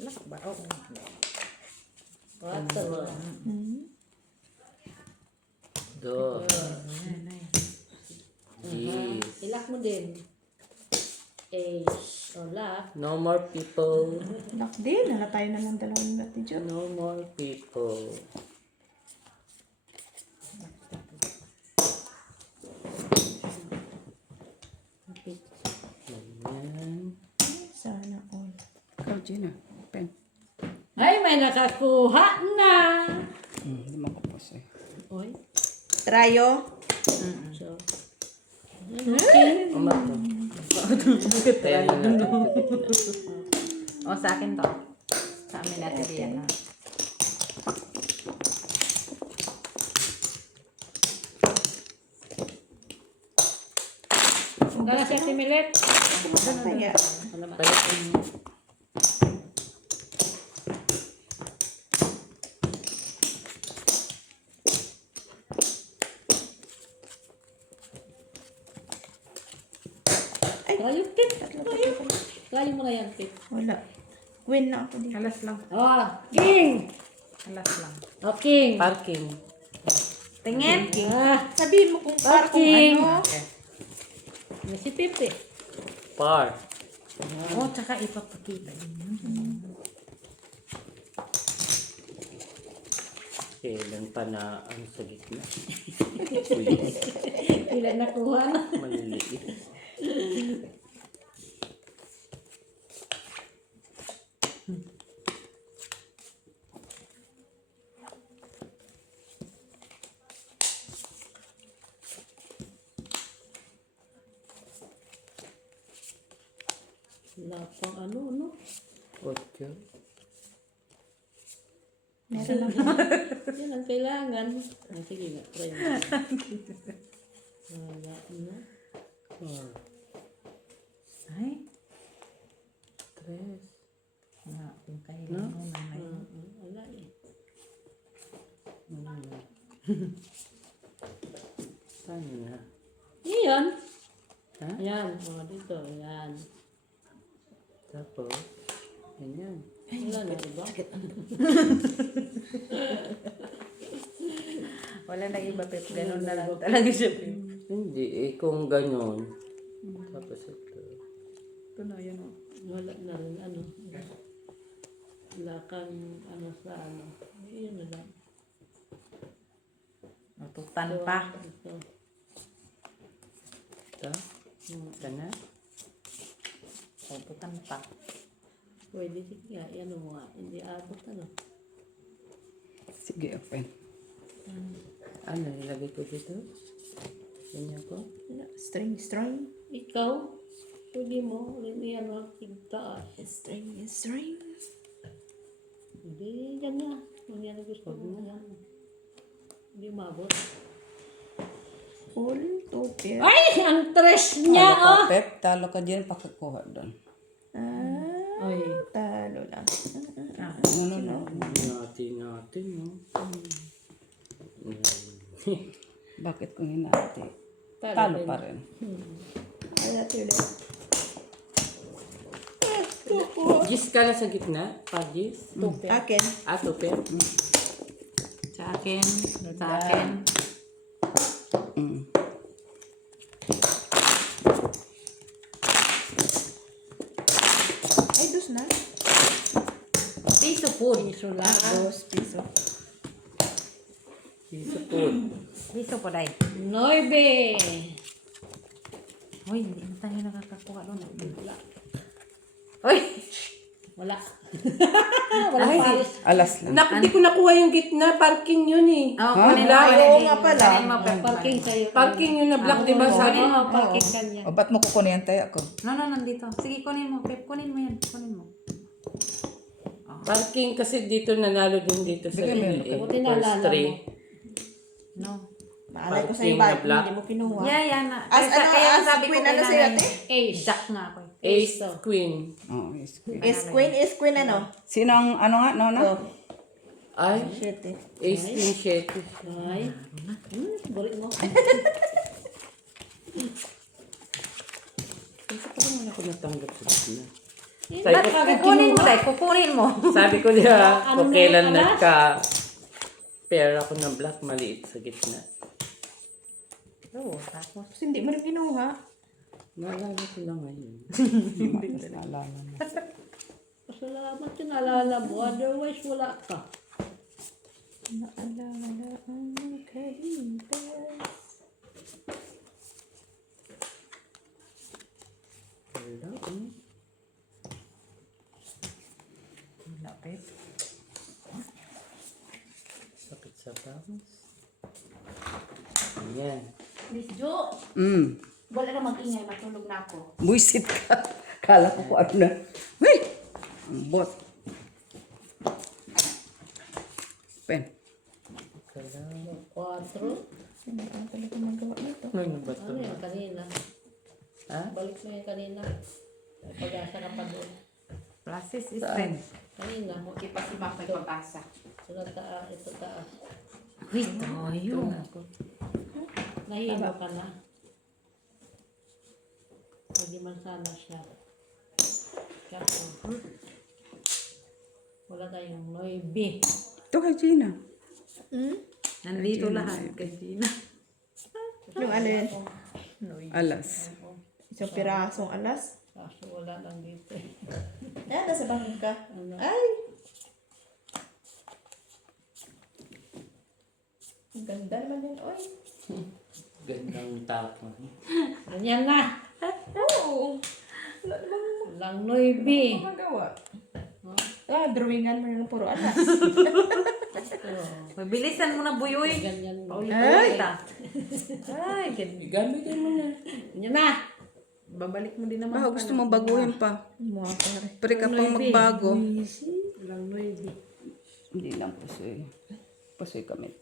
Lock ba? Oo. Quatro. 2. Jeez. Ilak mo din. Ace. Wala. No more people. Lock din. Hala tayo na ng dalawang natin dyan. No more people. Ayan. Sana all. Ikaw, Gina. Pen. Ay, may nakakuha na. Hindi mo kapos eh. Uy. Trayo. So, Umato. O, sa akin to. Sa amin natin yan. Ha? kala siya si Milet. Kaya. Kayo, Pit. Kayo mo na yan, Pit. Wala. Queen na ako dito. Alas lang. Oh, King. Alas lang. Oh, King. Parking. Tingin. Ah, Sabihin mo kung Parking. ano. may si Pipi. Par. O, tsaka ipapakita din yun. Kailan pa na ang sa gitna? Ilan nakuha na. Maliliit. Wala pang ano, no? Otyo. Meron lang. Yan ang kailangan. Ah, sige nga, try mo. Wala na. Par. Ay, Tres. nga, yung kailan mo na ngayon. Wala eh. Saan na? Iyan. Ha? Ayan. Oh, dito. Ayan. Tapos, ganyan. Wala na, diba? Wala na iba, Pep. Ganun na lang talaga siya, Pep. Hindi, eh kung ganyan. Tapos ito. Ito na, yan o. Wala na rin, ano. Wala kang, ano, sa ano. Iyan na lang. Natutan pa. Ito. Ito. Ito na. Natutan pa. Pwede, sige nga. Yan mo nga. Hindi abot, ano. Sige, open. Ano, ilagay ko dito? Ganyan ko? String, string. Ikaw, pwede mo. Yan mo, tigtaas. String, string. Hindi, yan nga. Kung yan ang gusto mo. Yan. Hindi umabot. All, two pair. Ay! Ang tres niya, Talo oh! ka, Pep. Talo ka dyan, pakakuha doon. Ay. Talo lang. No. Natin, no? Bakit kung hinati? Talo pa rin. Wala tuloy. Gis ka na sa gitna? Pagis? Akin. Ah, tuper? Sa akin. Sa akin. Ay, dos na. Piso food. Piso lang. Dos piso. Piso food. Piso po, day. 9. Uy, hindi na tayo nakakakuha doon. Wala. Uy! Wala. Wala Ay, Alas lang. Hindi ko nakuha yung gitna. Parking yun eh. Oh, Ha? kunin mo. Oo nga pala. Kunin mo, Pep. Parking sa'yo. Parking yun na black, di ba? Sabi Oo, parking kanya. O, ba't mo kukunin yan tayo ako? No, nandito. Sige, kunin mo. Pep, kunin mo yan. Kunin mo. parking kasi dito nanalo din dito sa Bigyan mo yun, LA. Buti First naalala three. mo. No. Maalay ko sa Parking iba, na black. hindi mo kinuha. Yan na. As ano, Kaya as sabi ko queen, kay ano sa'yo, nanay, ate? Ace. Jack nga ako. Ace, to. queen. Oo, yes. Is queen ano? Sino ang ano nga, no? Oh, Ay, shit eh. ace, queen, shit. Ay. Balik mo. Kasi pa naman ako natanggap sa gitna. Ba't kukunin mo, day? Kukunin mo. Sabi ko niya, Ano kung na kailan yung alas? pair ako ng black, maliit sa gitna. Oo, tapos. Kasi hindi mo rin kinuha. Naalala ko lang ngayon. Naalala na. Salamat yung naalala mo. Otherwise, wala ka. Lapit. Sakit sa bangs. Ayan. Miss Jo, Mm. wala na mag-ingay, matulog na ako. Buisit ka. Kala ko kung ano na. Uy! Ang bot. Pen. 4. Ano ba ito? Ano yan kanina? Ha? Balik mo yung kanina. Pag-asa ka pa doon. Process is Saan? friend. Kanina. Okay pa si Mama yung pag-asa. Ito taas. Ito taas. Wait, tayo. Nahilo ka na. Pwede man sana siya. Kaso, wala tayong noibi. Ito kay Gina. Nandito lahat kay Gina. Yung ano yun? Alas. Isang pirasong alas. Kaso wala lang dito. Ayan, nasa bangin ka. Ano? Ay! Ang ganda naman yun, oy. Gandang tapon. Ganyan na. Oo. Walang noibi. Magawa. Ah, drawingan mo ng puro alas. Mabilisan mo na buyoy. Ganyan mo. Paulit-ulit ah. Ay, Gamitin mo na. Ganyan na. babalik mo din naman. Baka gusto mo baguhin pa. Pwede ka pang magbago. Walang noibi. Hindi lang pusoy. Pusoy kamit.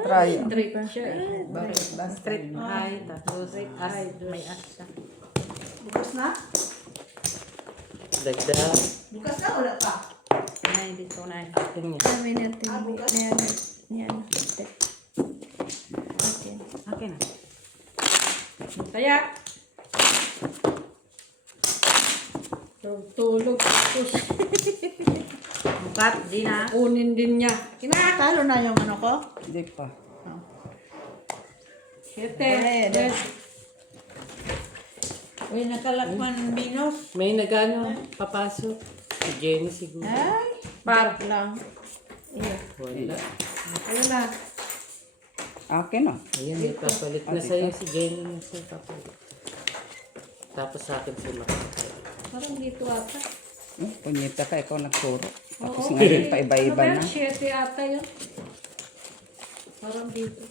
Try. Straight siya eh. Straight high, tapos may as siya. Bukas na? Dagdag. Bukas na, wala pa. Nay, dito na. Akin niya. Kami natin. Yan. Okay. Okay na. Kaya, Tulog. Tapos, bukat, di na. kunin din niya. Talo na yung ano ko? Hindi pa. 7. Pwede. Uy, nakalakman binos. May nagano, papasok. Si Jenny siguro. Ay, Par. lang. Wala. Ayun na. Akin na. Ayan, may papalit na sa'yo si Jenny na sa'yo papalit. Tapos sa akin si Maka. Parang dito ata. Punyeta ka, ikaw nagturo. Tapos Oo, ngayon eh. pa iba-iba Ano ba na. yan? 7 ata yun. Parang dito.